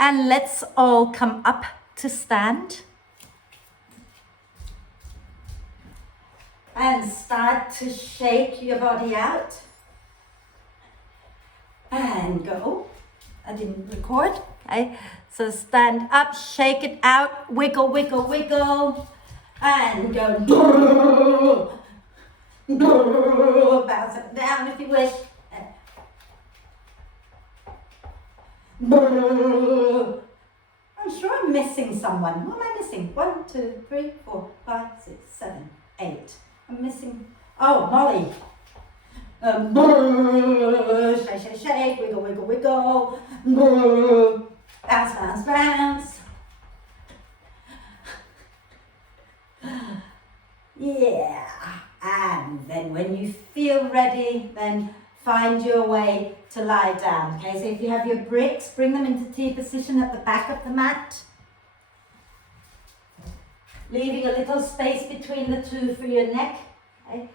And let's all come up to stand. And start to shake your body out. And go. I didn't record. Okay. So stand up, shake it out, wiggle, wiggle, wiggle. And go. Bounce up and down if you wish. I'm sure I'm missing someone. Who am I missing? 1, 2, 3, 4, 5, 6, 7, 8. I'm missing. Oh, Molly. Shake, shake, shake. Wiggle, wiggle, wiggle. Bounce, bounce, bounce. Yeah. And then when you feel ready, then find your way to lie down. Okay, so if you have your bricks, bring them into T position at the back of the mat. Leaving a little space between the two for your neck. Okay.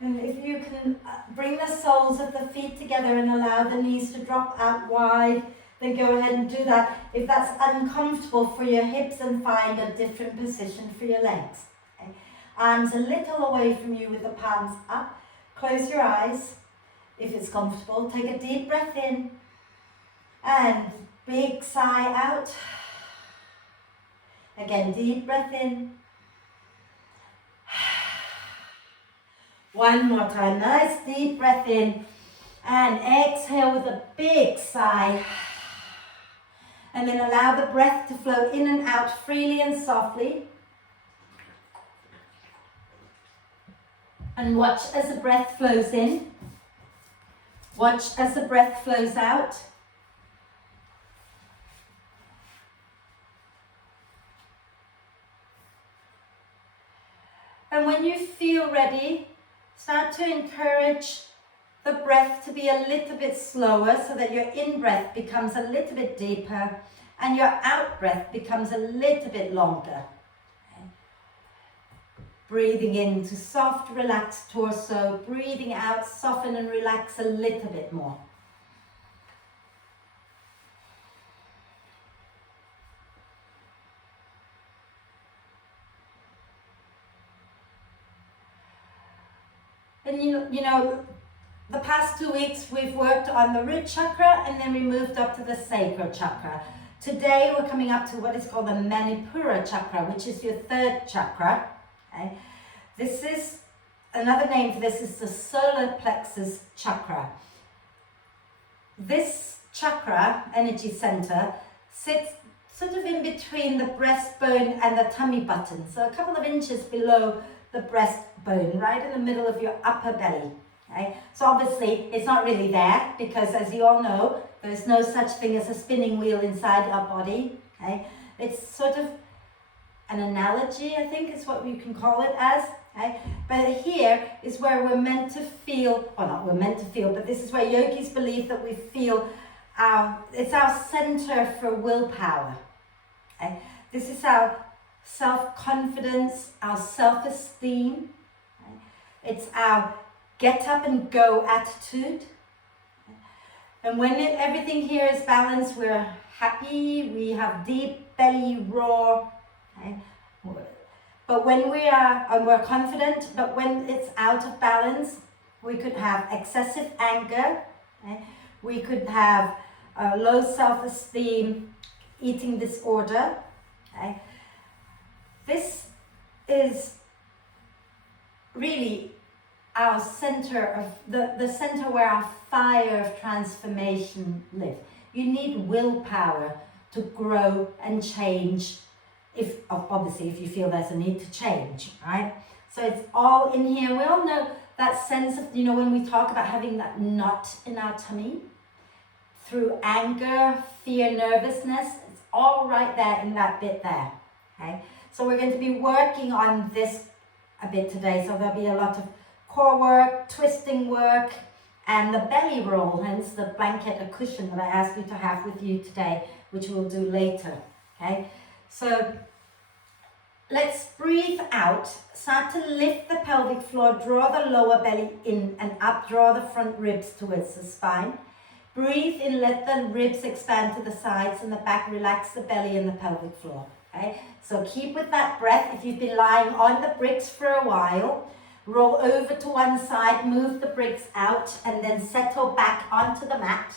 And if you can bring the soles of the feet together and allow the knees to drop out wide, then go ahead and do that. If that's uncomfortable for your hips, then find a different position for your legs. Okay. Arms a little away from you with the palms up. Close your eyes if it's comfortable. Take a deep breath in and big sigh out. Again, deep breath in. One more time, nice deep breath in and exhale with a big sigh. And then allow the breath to flow in and out freely and softly. And watch as the breath flows in. Watch as the breath flows out. And when you feel ready, start to encourage the breath to be a little bit slower so that your in-breath becomes a little bit deeper and your out-breath becomes a little bit longer. Okay. Breathing into soft, relaxed torso. Breathing out, soften and relax a little bit more. And you know, the past 2 weeks we've worked on the root chakra and then we moved up to the sacral chakra. Today we're coming up to what is called the Manipura Chakra, which is your third chakra. Okay? This is, another name for this is the solar plexus chakra. This chakra, energy center, sits sort of in between the breastbone and the tummy button. So a couple of inches below the breastbone, right in the middle of your upper belly. Okay? So obviously it's not really there because, as you all know, there's no such thing as a spinning wheel inside our body. Okay? It's sort of an analogy, I think is what you can call it as. Okay? But here is where we're meant to feel, or not we're meant to feel, but this is where yogis believe that we feel it's our center for willpower. Okay? This is our self-confidence, our self-esteem. It's our get up and go attitude. And when everything here is balanced, we're happy, we have deep belly roar. Okay? But when we're confident, but when it's out of balance, we could have excessive anger. Okay? We could have low self-esteem, eating disorder. Okay? This is really our center of the center where our fire of transformation lives. You need willpower to grow and change, obviously if you feel there's a need to change, right? So it's all in here. We all know that sense of, when we talk about having that knot in our tummy, through anger, fear, nervousness, it's all right there in that bit there, okay? So we're going to be working on this a bit today. So there'll be a lot of core work, twisting work, and the belly roll, hence the blanket or cushion that I asked you to have with you today, which we'll do later, okay? So Let's breathe out. Start to lift the pelvic floor, draw the lower belly in and up, draw the front ribs towards the spine. Breathe in, let the ribs expand to the sides and the back, relax the belly and the pelvic floor. Okay? So keep with that breath. If you've been lying on the bricks for a while, roll over to one side, move the bricks out, and then settle back onto the mat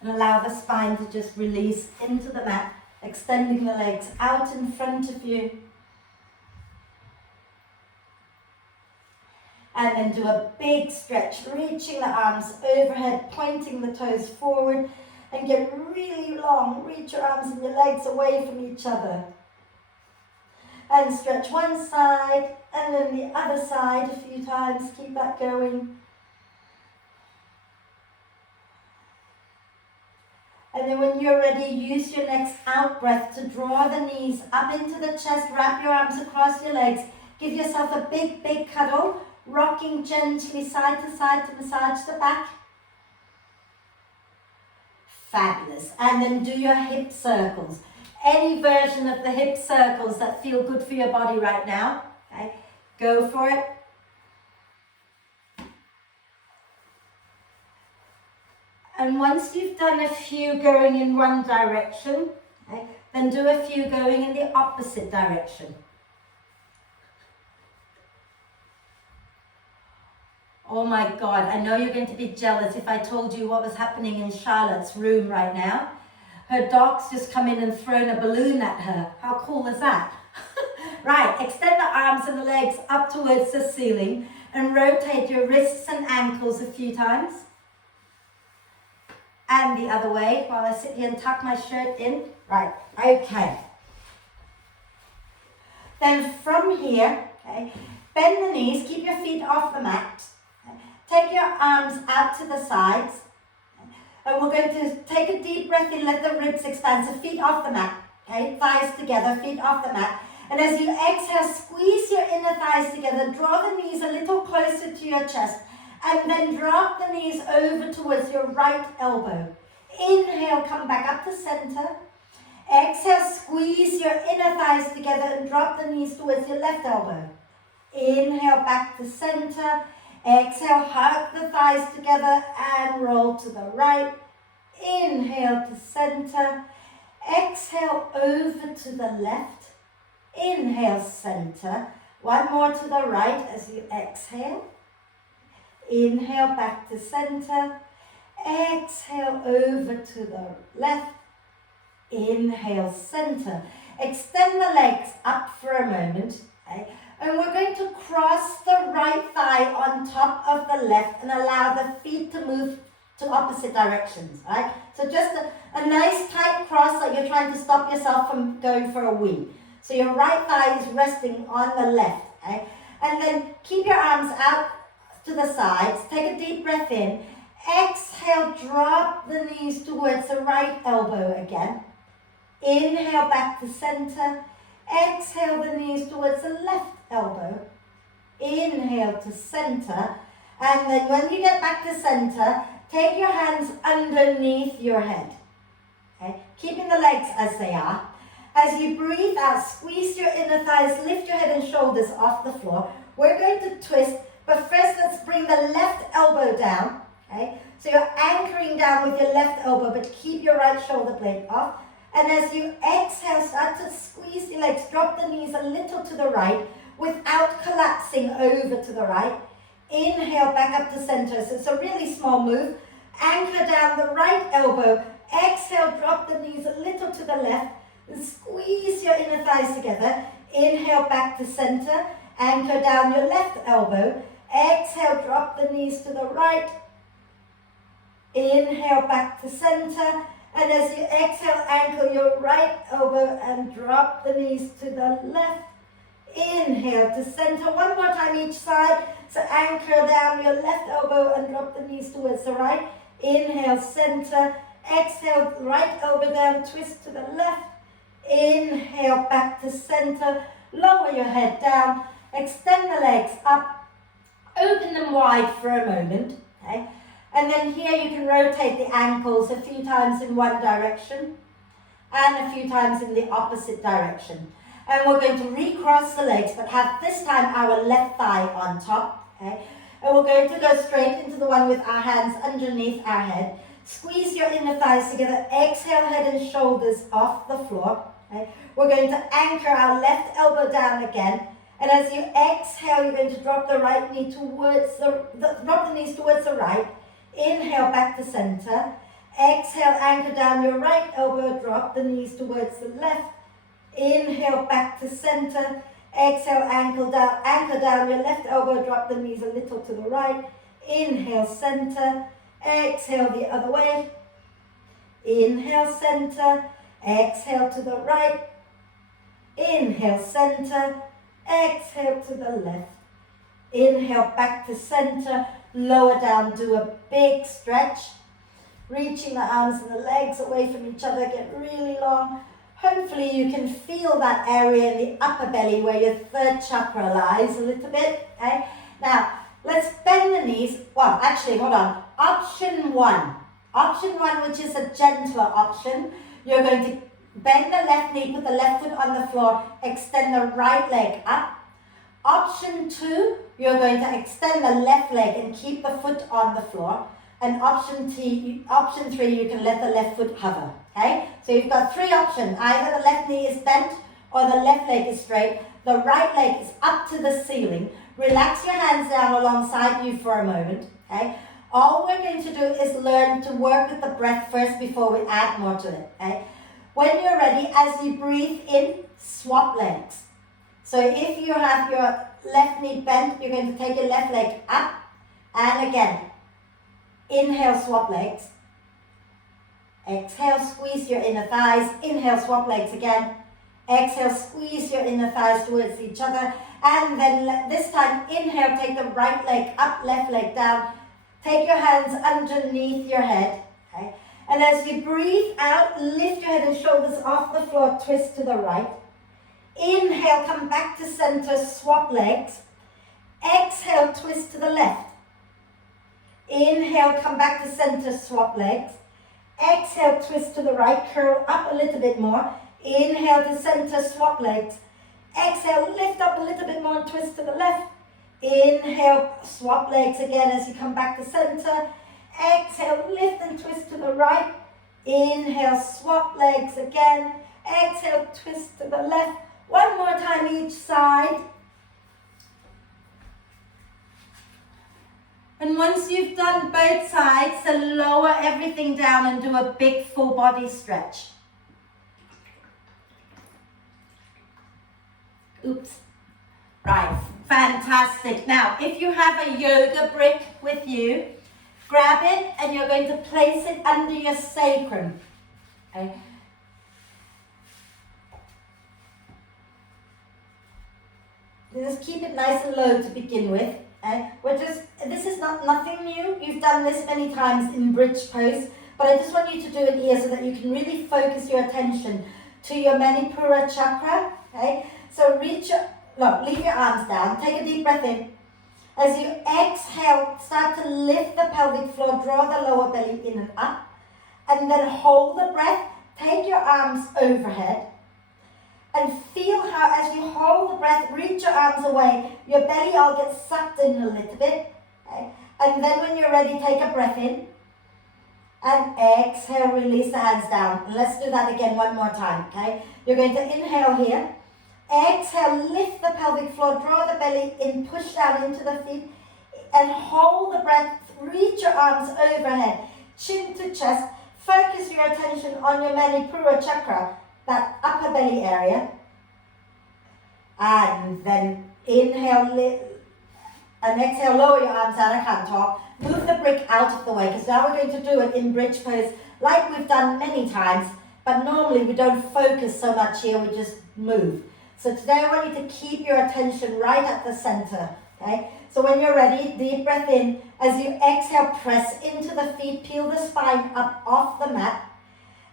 and allow the spine to just release into the mat, extending the legs out in front of you. And then do a big stretch, reaching the arms overhead, pointing the toes forward, and get really long. Reach your arms and your legs away from each other. And stretch one side, and then the other side a few times. Keep that going. And then when you're ready, use your next out breath to draw the knees up into the chest, wrap your arms across your legs. Give yourself a big, big cuddle. Rocking gently side to side to massage the back. Fabulous. And then do your hip circles. Any version of the hip circles that feel good for your body right now. Okay, go for it. And once you've done a few going in one direction, okay, then do a few going in the opposite direction. Oh my God, I know you're going to be jealous if I told you what was happening in Charlotte's room right now. Her dog's just come in and thrown a balloon at her. How cool is that? Right, extend the arms and the legs up towards the ceiling and rotate your wrists and ankles a few times. And the other way while I sit here and tuck my shirt in. Right, okay. Then from here, okay, bend the knees, keep your feet off the mat. Take your arms out to the sides. And we're going to take a deep breath in, let the ribs expand. So feet off the mat, okay? Thighs together, feet off the mat. And as you exhale, squeeze your inner thighs together. Draw the knees a little closer to your chest. And then drop the knees over towards your right elbow. Inhale, come back up to center. Exhale, squeeze your inner thighs together and drop the knees towards your left elbow. Inhale, back to center. Exhale, hug the thighs together and roll to the right. Inhale to center. Exhale over to the left. Inhale, center. One more to the right as you exhale. Inhale, back to center. Exhale over to the left. Inhale, center. Extend the legs up for a moment. Okay? And we're going to cross the right thigh on top of the left and allow the feet to move to opposite directions, right? So just a nice tight cross like you're trying to stop yourself from going for a wee. So your right thigh is resting on the left, okay? And then keep your arms out to the sides. Take a deep breath in. Exhale, drop the knees towards the right elbow again. Inhale, back to center. Exhale the knees towards the left elbow. Inhale to center. And then when you get back to center, take your hands underneath your head. Okay? Keeping the legs as they are. As you breathe out, squeeze your inner thighs, lift your head and shoulders off the floor. We're going to twist, but first let's bring the left elbow down. Okay? So you're anchoring down with your left elbow, but keep your right shoulder blade off. And as you exhale, start to squeeze the legs, drop the knees a little to the right without collapsing over to the right. Inhale, back up to center. So it's a really small move. Anchor down the right elbow. Exhale, drop the knees a little to the left. And squeeze your inner thighs together. Inhale, back to center. Anchor down your left elbow. Exhale, drop the knees to the right. Inhale, back to center. And as you exhale, anchor your right elbow and drop the knees to the left. Inhale to center. One more time each side. So anchor down your left elbow and drop the knees towards the right. Inhale, center. Exhale, right elbow down, twist to the left. Inhale, back to center. Lower your head down. Extend the legs up. Open them wide for a moment. Okay? And then here you can rotate the ankles a few times in one direction and a few times in the opposite direction. And we're going to recross the legs, but have this time our left thigh on top, okay? And we're going to go straight into the one with our hands underneath our head. Squeeze your inner thighs together. Exhale, head and shoulders off the floor, okay? We're going to anchor our left elbow down again. And as you exhale, you're going to drop the right knee towards drop the knees towards the right. Inhale, back to center. Exhale, anchor down your right elbow, drop the knees towards the left. Inhale, back to center. Exhale, anchor down your left elbow, drop the knees a little to the right. Inhale, center. Exhale the other way. Inhale, center. Exhale to the right. Inhale, center. Exhale to the left. Inhale, back to center. Lower down, do a big stretch. Reaching the arms and the legs away from each other, get really long. Hopefully you can feel that area in the upper belly where your third chakra lies a little bit, okay? Now, let's bend the knees. Well, actually, hold on. Option one, which is a gentler option. You're going to bend the left knee, put the left foot on the floor, extend the right leg up. Option two, you're going to extend the left leg and keep the foot on the floor. And option three, you can let the left foot hover, okay? So you've got three options. Either the left knee is bent or the left leg is straight. The right leg is up to the ceiling. Relax your hands down alongside you for a moment, okay? All we're going to do is learn to work with the breath first before we add more to it, okay? When you're ready, as you breathe in, swap legs. So if you have your left knee bent, you're going to take your left leg up, and again, inhale, swap legs. Exhale, squeeze your inner thighs. Inhale, swap legs again. Exhale, squeeze your inner thighs towards each other. And then this time, inhale, take the right leg up, left leg down. Take your hands underneath your head, okay? And as you breathe out, lift your head and shoulders off the floor, twist to the right. Inhale, come back to center, swap legs. Exhale, twist to the left. Inhale, come back to center, swap legs. Exhale, twist to the right, curl up a little bit more. Inhale to center, swap legs. Exhale, lift up a little bit more and twist to the left. Inhale, swap legs again as you come back to center. Exhale, lift and twist to the right. Inhale, swap legs again. Exhale, twist to the left. One more time each side. And once you've done both sides, then lower everything down and do a big full body stretch. Oops. Right, fantastic. Now, if you have a yoga brick with you, grab it and you're going to place it under your sacrum. Okay. Just keep it nice and low to begin with. This is nothing new. You've done this many times in bridge pose, but I just want you to do it here so that you can really focus your attention to your Manipura Chakra. Okay? So leave your arms down. Take a deep breath in. As you exhale, start to lift the pelvic floor, draw the lower belly in and up, and then hold the breath. Take your arms overhead. And feel how as you hold the breath, reach your arms away, your belly all gets sucked in a little bit. Okay? And then when you're ready, take a breath in. And exhale, release the hands down. And let's do that again one more time, okay? You're going to inhale here. Exhale, lift the pelvic floor, draw the belly in, push down into the feet. And hold the breath, reach your arms overhead, chin to chest. Focus your attention on your Manipura Chakra, that upper belly area. And then inhale and exhale, lower your arms out, I can't talk. Move the brick out of the way, because now we're going to do it in bridge pose like we've done many times, but normally we don't focus so much here, we just move. So today I want you to keep your attention right at the center, okay? So when you're ready, deep breath in. As you exhale, press into the feet, peel the spine up off the mat.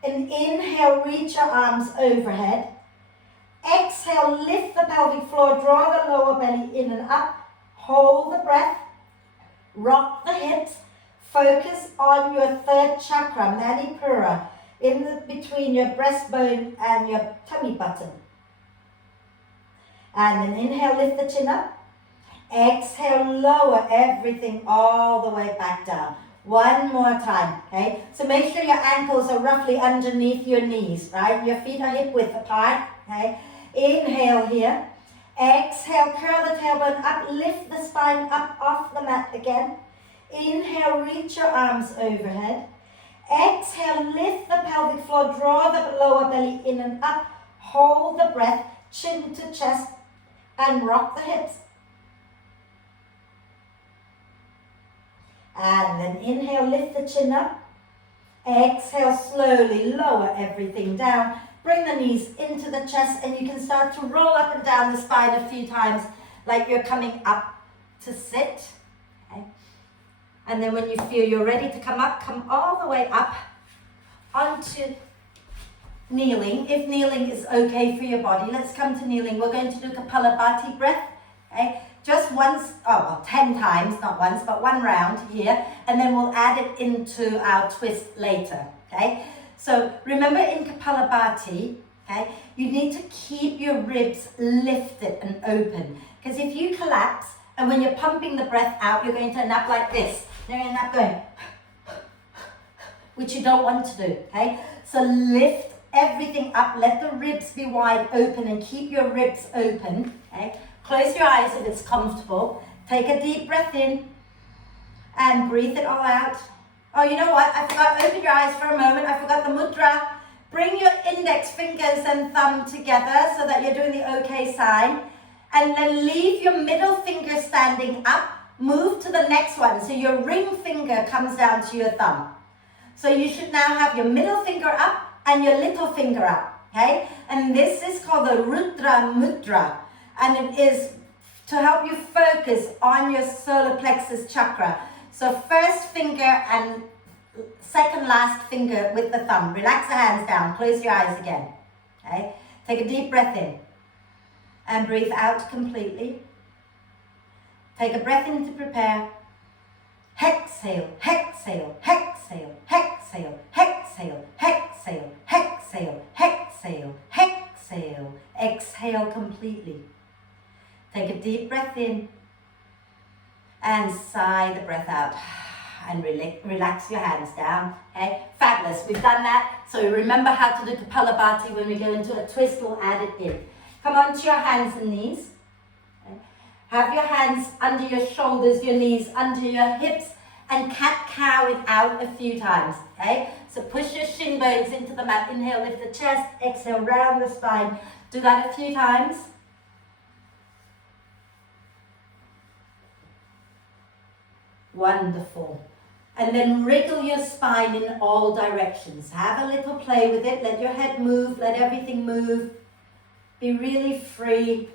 And inhale, reach your arms overhead. Exhale, lift the pelvic floor, draw the lower belly in and up. Hold the breath. Rock the hips. Focus on your third chakra, Manipura, between your breastbone and your tummy button. And then inhale, lift the chin up. Exhale, lower everything all the way back down. One more time, okay? So make sure your ankles are roughly underneath your knees, right? Your feet are hip width apart, okay? Inhale here. Exhale, curl the tailbone up, lift the spine up off the mat again. Inhale, reach your arms overhead. Exhale, lift the pelvic floor, draw the lower belly in and up. Hold the breath, chin to chest, and rock the hips. And then inhale, lift the chin up. Exhale, slowly lower everything down. Bring the knees into the chest, and you can start to roll up and down the spine a few times like you're coming up to sit. Okay. And then when you feel you're ready to come up, come all the way up onto kneeling. If kneeling is okay for your body, let's come to kneeling. We're going to do Kapalabhati Breath. Okay. Just once, 10 times, not once, but one round here, and then we'll add it into our twist later, okay? So remember in Kapalabhati, okay, you need to keep your ribs lifted and open, because if you collapse, and when you're pumping the breath out, you're going to end up like this. You're going to end up going, which you don't want to do, okay? So lift everything up, let the ribs be wide open, and keep your ribs open, okay? Close your eyes if it's comfortable. Take a deep breath in and breathe it all out. Oh, you know what? I forgot. Open your eyes for a moment. I forgot the mudra. Bring your index fingers and thumb together so that you're doing the okay sign. And then leave your middle finger standing up. Move to the next one. So your ring finger comes down to your thumb. So you should now have your middle finger up and your little finger up. Okay? And this is called the Rudra Mudra. And it is to help you focus on your solar plexus chakra. So first finger and second last finger with the thumb. Relax the hands down. Close your eyes again. Okay? Take a deep breath in. And breathe out completely. Take a breath in to prepare. Exhale, exhale, exhale, exhale, exhale, exhale, exhale, exhale, exhale. Exhale completely. Take a deep breath in and sigh the breath out and relax your hands down. Okay, fabulous. We've done that. So remember how to do Kapalabhati. When we go into a twist, we'll add it in. Come onto your hands and knees. Okay. Have your hands under your shoulders, your knees under your hips, and cat-cow it out a few times. Okay, so push your shin bones into the mat. Inhale, lift the chest. Exhale, round the spine. Do that a few times. Wonderful. And then wriggle your spine in all directions. Have a little play with it. Let your head move. Let everything move. Be really free.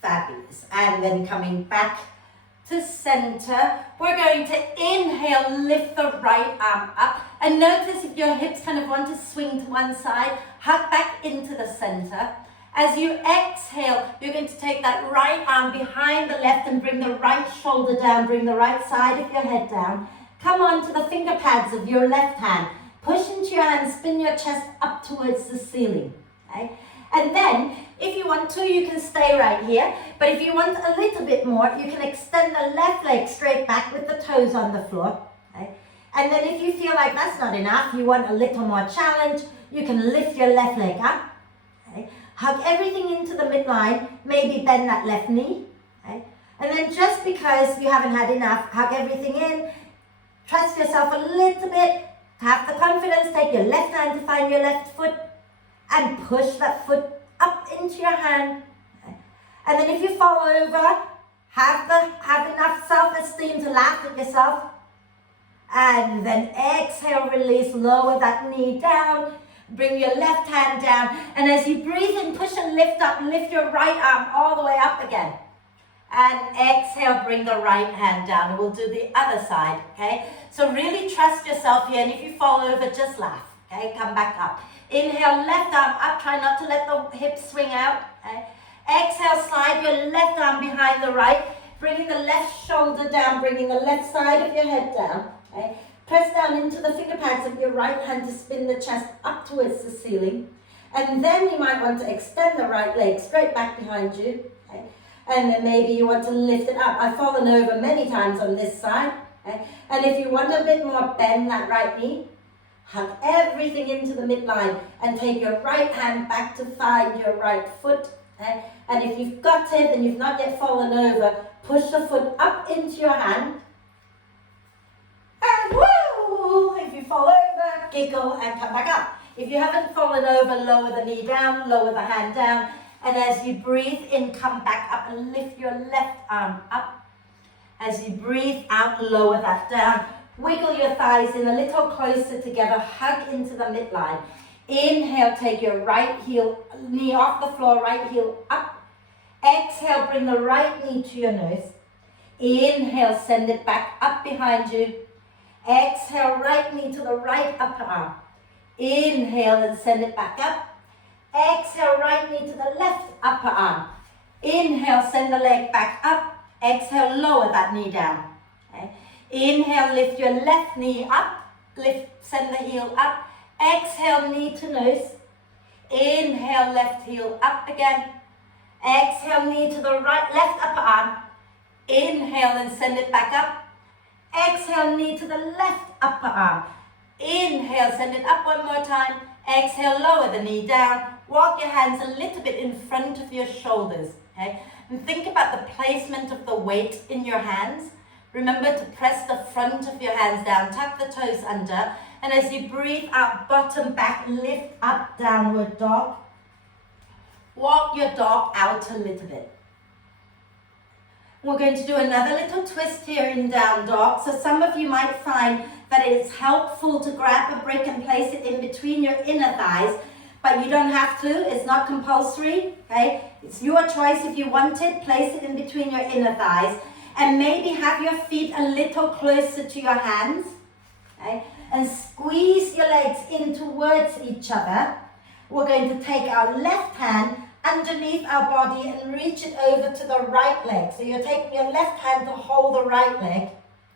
Fabulous. And then coming back to center, we're going to inhale, lift the right arm up. And notice if your hips kind of want to swing to one side, hug back into the center. As you exhale, you're going to take that right arm behind the left and bring the right shoulder down, bring the right side of your head down. Come on to the finger pads of your left hand. Push into your hand, spin your chest up towards the ceiling. Okay? And then, if you want to, you can stay right here. But if you want a little bit more, you can extend the left leg straight back with the toes on the floor. Okay? And then if you feel like that's not enough, you want a little more challenge, you can lift your left leg up. Okay? Hug everything into the midline, maybe bend that left knee. Okay? And then just because you haven't had enough, hug everything in, trust yourself a little bit, have the confidence, take your left hand to find your left foot, and push that foot up into your hand. Okay? And then if you fall over, have enough self-esteem to laugh at yourself. And then exhale, release, lower that knee down. Bring your left hand down, and as you breathe in, push and lift up, lift your right arm all the way up again. And exhale, bring the right hand down, and we'll do the other side, okay? So really trust yourself here, and if you fall over, just laugh, okay? Come back up. Inhale, left arm up, try not to let the hips swing out, okay? Exhale, slide your left arm behind the right, bringing the left shoulder down, bringing the left side of your head down, okay? Press down into the finger pads of your right hand to spin the chest up towards the ceiling. And then you might want to extend the right leg straight back behind you. Okay? And then maybe you want to lift it up. I've fallen over many times on this side. Okay? And if you want a bit more, bend that right knee. Hug everything into the midline and take your right hand back to find your right foot. Okay? And if you've got it and you've not yet fallen over, push the foot up into your hand. And woo! If you fall over, giggle and come back up. If you haven't fallen over, lower the knee down, lower the hand down. And as you breathe in, come back up and lift your left arm up. As you breathe out, lower that down. Wiggle your thighs in a little closer together, hug into the midline. Inhale, take your right knee off the floor, right heel up. Exhale, bring the right knee to your nose. Inhale, send it back up behind you. Exhale, right knee to the right upper arm. Inhale and send it back up. Exhale, right knee to the left upper arm. Inhale, send the leg back up. Exhale, lower that knee down. Okay. Inhale, lift your left knee up. Send the heel up. Exhale, knee to nose. Inhale, left heel up again. Exhale, knee to the left upper arm. Inhale and send it back up. Exhale, knee to the left upper arm. Inhale, send it up one more time. Exhale, lower the knee down. Walk your hands a little bit in front of your shoulders. Okay? And think about the placement of the weight in your hands. Remember to press the front of your hands down, tuck the toes under, and as you breathe out, bottom back, lift up, downward dog. Walk your dog out a little bit. We're going to do another little twist here in down dog. So some of you might find that it's helpful to grab a brick and place it in between your inner thighs, but you don't have to, it's not compulsory, okay? It's your choice if you want it, place it in between your inner thighs, and maybe have your feet a little closer to your hands, okay? And squeeze your legs in towards each other. We're going to take our left hand underneath our body and reach it over to the right leg. So you're taking your left hand to hold the right leg,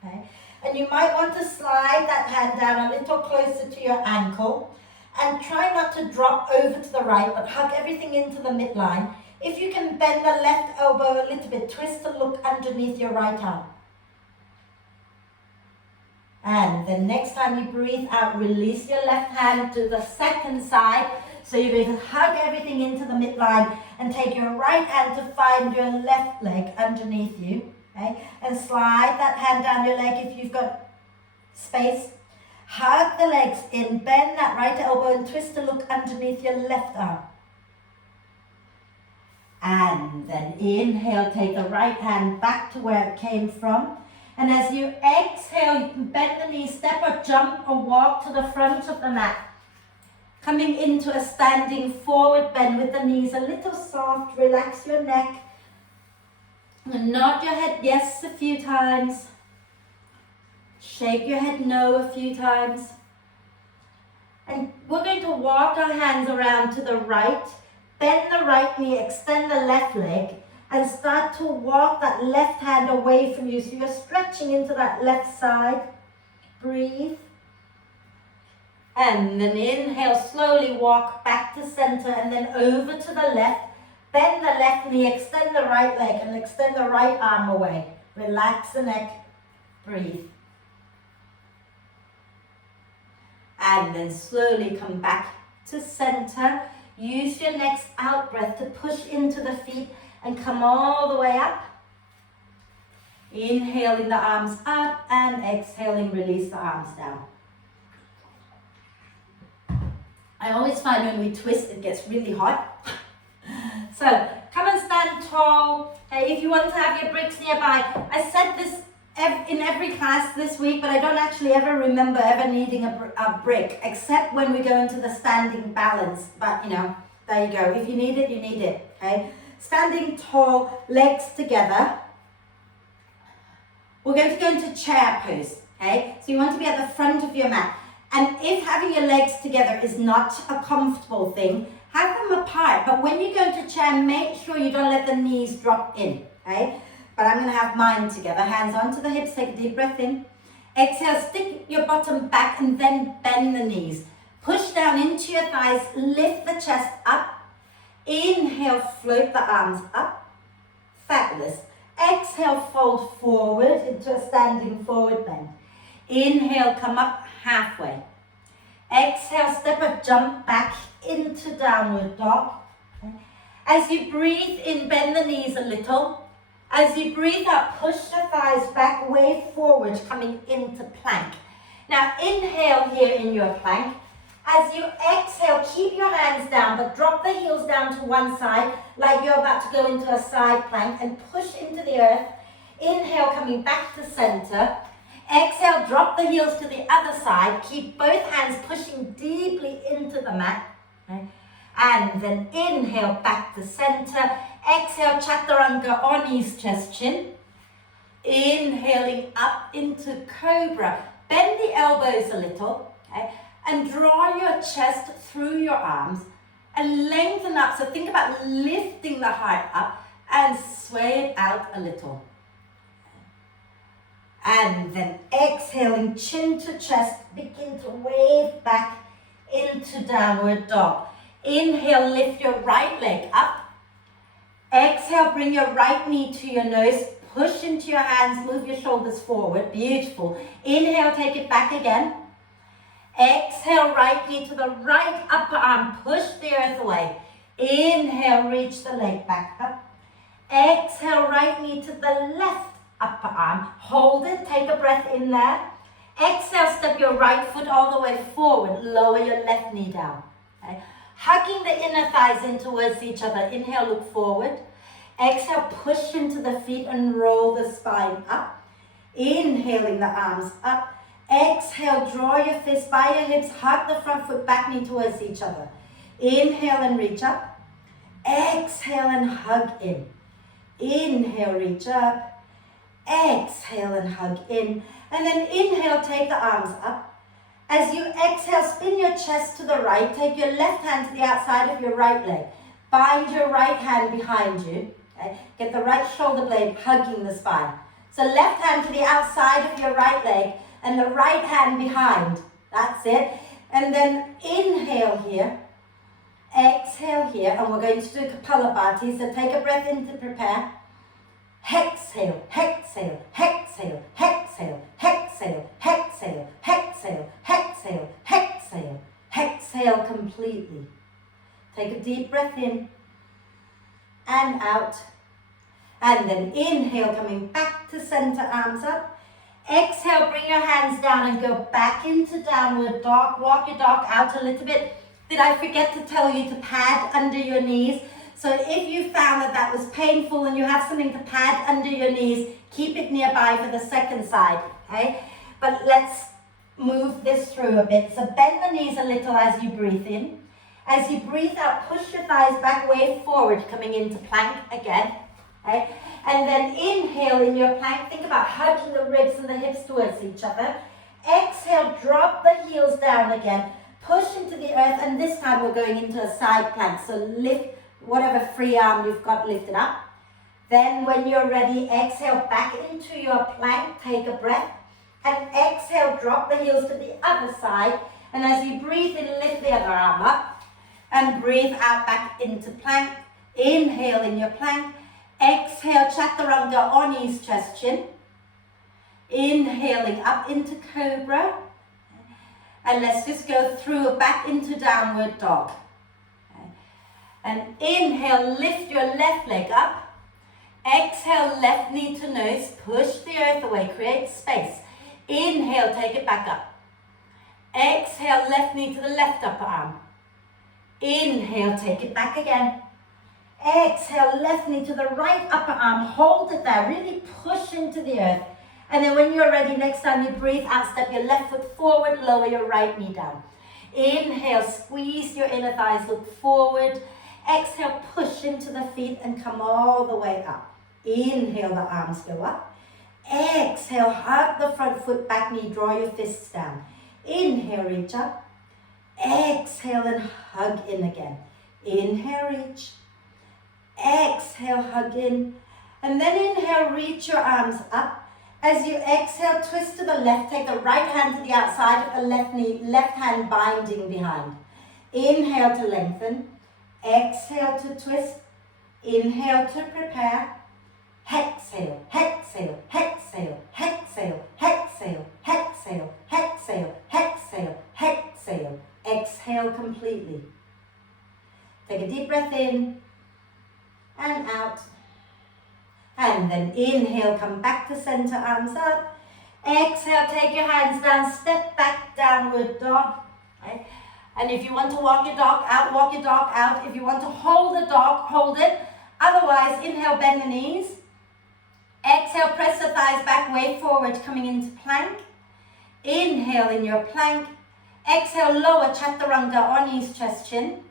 okay? And you might want to slide that hand down a little closer to your ankle and try not to drop over to the right, but hug everything into the midline. If you can bend the left elbow a little bit, twist to look underneath your right arm. And the next time you breathe out, release your left hand to the second side. So you're going to hug everything into the midline and take your right hand to find your left leg underneath you. Okay? And slide that hand down your leg if you've got space. Hug the legs in, bend that right elbow and twist to look underneath your left arm. And then inhale, take the right hand back to where it came from. And as you exhale, you can bend the knee, step or jump or walk to the front of the mat. Coming into a standing forward bend with the knees a little soft, relax your neck. And nod your head yes a few times. Shake your head no a few times. And we're going to walk our hands around to the right. Bend the right knee, extend the left leg, and start to walk that left hand away from you. So you're stretching into that left side. Breathe. And then inhale, slowly walk back to center and then over to the left. Bend the left knee, extend the right leg and extend the right arm away. Relax the neck. Breathe. And then slowly come back to center. Use your next out breath to push into the feet and come all the way up. Inhaling the arms up and exhaling, release the arms down. I always find when we twist, it gets really hot. So come and stand tall. Okay, if you want to have your bricks nearby, I said this in every class this week, but I don't actually ever remember ever needing a brick, except when we go into the standing balance. But you know, there you go. If you need it, you need it. Okay, standing tall, legs together. We're going to go into chair pose. Okay, so you want to be at the front of your mat. And if having your legs together is not a comfortable thing, have them apart. But when you go into chair, make sure you don't let the knees drop in, okay? But I'm going to have mine together. Hands onto the hips, take a deep breath in. Exhale, stick your bottom back and then bend the knees. Push down into your thighs, lift the chest up. Inhale, float the arms up. Fabulous. Exhale, fold forward into a standing forward bend. Inhale, come up halfway. Exhale, step or jump back into downward dog. As you breathe in, bend the knees a little. As you breathe out, push the thighs back, way forward, coming into plank. Now inhale here in your plank. As you exhale, keep your hands down, but drop the heels down to one side, like you're about to go into a side plank, and push into the earth. Inhale, coming back to center. Exhale, drop the heels to the other side. Keep both hands pushing deeply into the mat. Okay? And then inhale, back to center. Exhale, chaturanga or knees, chest, chin. Inhaling up into cobra. Bend the elbows a little, okay? And draw your chest through your arms and lengthen up. So think about lifting the heart up and sway it out a little. And then exhaling, chin to chest, begin to wave back into downward dog. Inhale, lift your right leg up. Exhale, bring your right knee to your nose. Push into your hands, move your shoulders forward. Beautiful. Inhale, take it back again. Exhale, right knee to the right upper arm. Push the earth away. Inhale, reach the leg back up. Exhale, right knee to the left upper arm. Hold it, take a breath in there. Exhale, step your right foot all the way forward. Lower your left knee down. Okay? Hugging the inner thighs in towards each other. Inhale, look forward. Exhale, push into the feet and roll the spine up. Inhaling the arms up. Exhale, draw your fists by your hips. Hug the front foot, back knee towards each other. Inhale and reach up. Exhale and hug in. Inhale, reach up. Exhale and hug in. And then inhale, take the arms up. As you exhale, spin your chest to the right. Take your left hand to the outside of your right leg. Bind your right hand behind you. Okay? Get the right shoulder blade hugging the spine. So left hand to the outside of your right leg and the right hand behind. That's it. And then inhale here. Exhale here. And we're going to do Kapalabhati. So take a breath in to prepare. Exhale, exhale, exhale, exhale, exhale, exhale, exhale, exhale, exhale, exhale completely. Take a deep breath in and out. And then inhale, coming back to center, arms up. Exhale, bring your hands down and go back into downward dog. Walk your dog out a little bit. Did I forget to tell you to pad under your knees? So if you found that that was painful and you have something to pad under your knees, keep it nearby for the second side, okay? But let's move this through a bit. So bend the knees a little as you breathe in. As you breathe out, push your thighs back, way forward, coming into plank again, okay? And then inhale in your plank. Think about hugging the ribs and the hips towards each other. Exhale, drop the heels down again. Push into the earth, and this time we're going into a side plank. So lift whatever free arm you've got lifted up. Then when you're ready, exhale back into your plank. Take a breath. And exhale, drop the heels to the other side. And as you breathe in, lift the other arm up. And breathe out back into plank. Inhale in your plank. Exhale, chaturanga or knees, chest, chin. Inhaling up into cobra. And let's just go through back into downward dog. Okay. And inhale, lift your left leg up. Exhale, left knee to nose. Push the earth away, create space. Inhale, take it back up. Exhale, left knee to the left upper arm. Inhale, take it back again. Exhale, left knee to the right upper arm. Hold it there, really push into the earth. And then when you're ready, next time you breathe out, step your left foot forward, lower your right knee down. Inhale, squeeze your inner thighs, look forward. Exhale, push into the feet and come all the way up. Inhale, the arms go up. Exhale, hug the front foot, back knee, draw your fists down. Inhale, reach up. Exhale and hug in again. Inhale, reach. Exhale, hug in. And then inhale, reach your arms up. As you exhale, twist to the left, take the right hand to the outside of the left knee, left hand binding behind. Inhale to lengthen, exhale to twist, inhale to prepare, exhale, exhale, exhale, exhale, exhale, exhale, exhale, exhale, exhale, exhale completely. Take a deep breath in and out. And then inhale, come back to center, arms up. Exhale, take your hands down, step back, downward dog. Right? And if you want to walk your dog out, walk your dog out. If you want to hold the dog, hold it. Otherwise, inhale, bend the knees. Exhale, press the thighs back, way forward, coming into plank. Inhale in your plank. Exhale, lower chaturanga or knees, chest, chin.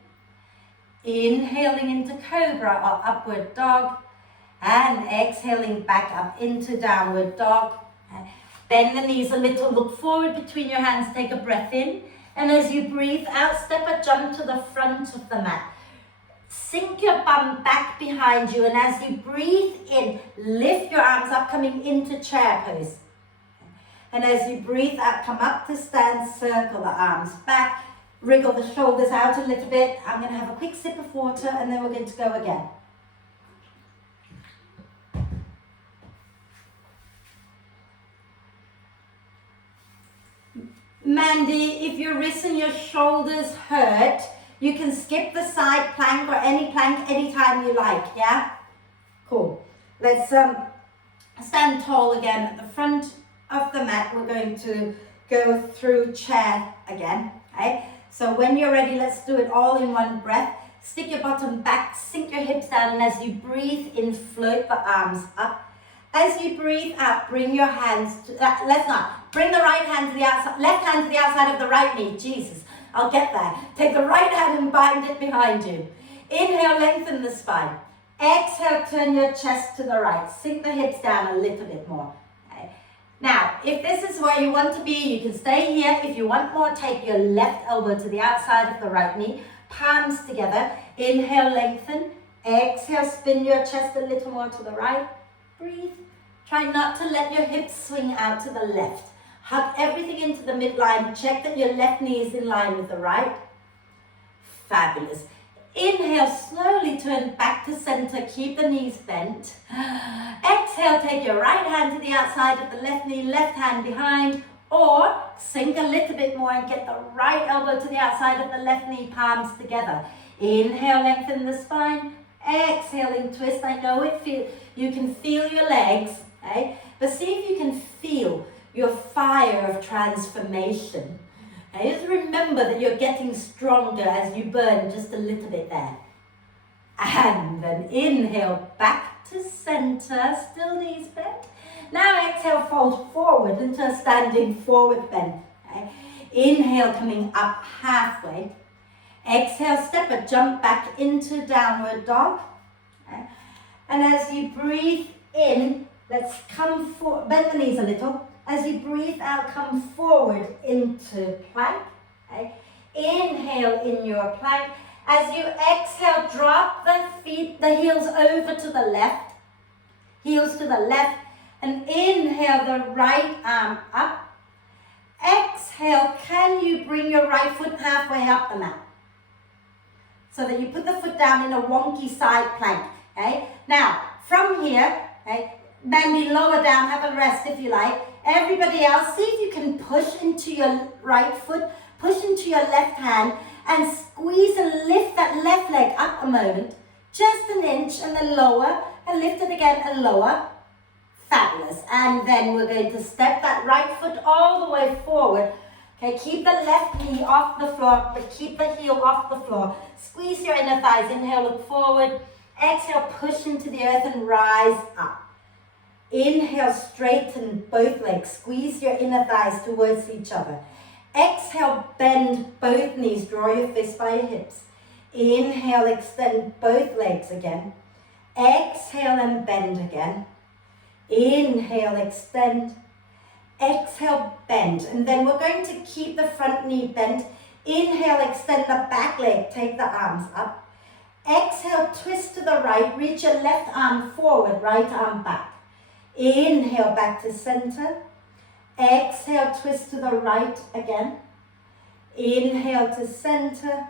Inhaling into cobra or upward dog. And exhaling back up into downward dog. Bend the knees a little, look forward between your hands, take a breath in. And as you breathe out, step or jump to the front of the mat. Sink your bum back behind you, and as you breathe in, lift your arms up, coming into chair pose. And as you breathe out, come up to stand, circle the arms back, wriggle the shoulders out a little bit. I'm going to have a quick sip of water, and then we're going to go again. Mandy, if your wrists and your shoulders hurt, you can skip the side plank or any plank anytime you like, yeah? Cool. Let's stand tall again at the front of the mat. We're going to go through chair again, okay? So when you're ready, let's do it all in one breath. Stick your bottom back, sink your hips down, and as you breathe in, float the arms up. As you breathe out, bring your hands to, bring the right hand to the outside, left hand to the outside of the right knee. Jesus, I'll get there. Take the right hand and bind it behind you. Inhale, lengthen the spine. Exhale, turn your chest to the right. Sink the hips down a little bit more. Okay. Now, if this is where you want to be, you can stay here. If you want more, take your left elbow to the outside of the right knee. Palms together. Inhale, lengthen. Exhale, spin your chest a little more to the right. Breathe. Try not to let your hips swing out to the left. Hug everything into the midline. Check that your left knee is in line with the right. Fabulous. Inhale, slowly turn back to center. Keep the knees bent. Exhale, take your right hand to the outside of the left knee, left hand behind. Or sink a little bit more and get the right elbow to the outside of the left knee, palms together. Inhale, lengthen the spine. Exhaling, twist. I know you can feel your legs, okay? But see if you can feel your fire of transformation. Okay? Just remember that you're getting stronger as you burn just a little bit there. And then inhale, back to center, still knees bent. Now exhale, fold forward into a standing forward bend. Okay? Inhale, coming up halfway. Exhale, step or jump back into downward dog. Okay. And as you breathe in, let's come forward, bend the knees a little. As you breathe out, come forward into plank. Okay. Inhale in your plank. As you exhale, drop the feet, the heels over to the left. Heels to the left. And inhale the right arm up. Exhale, can you bring your right foot halfway up the mat? So that you put the foot down in a wonky side plank, okay? Now, from here, okay, Mandy, lower down, have a rest if you like. Everybody else, see if you can push into your right foot, push into your left hand, and squeeze and lift that left leg up a moment. Just an inch, and then lower, and lift it again, and lower. Fabulous. And then we're going to step that right foot all the way forward. Okay, keep the left knee off the floor, but keep the heel off the floor. Squeeze your inner thighs. Inhale, look forward. Exhale, push into the earth and rise up. Inhale, straighten both legs. Squeeze your inner thighs towards each other. Exhale, bend both knees. Draw your fists by your hips. Inhale, extend both legs again. Exhale and bend again. Inhale, extend. Exhale, bend. And then we're going to keep the front knee bent. Inhale, extend the back leg. Take the arms up. Exhale, twist to the right. Reach your left arm forward, right arm back. Inhale back to center. Exhale, twist to the right again. Inhale to center.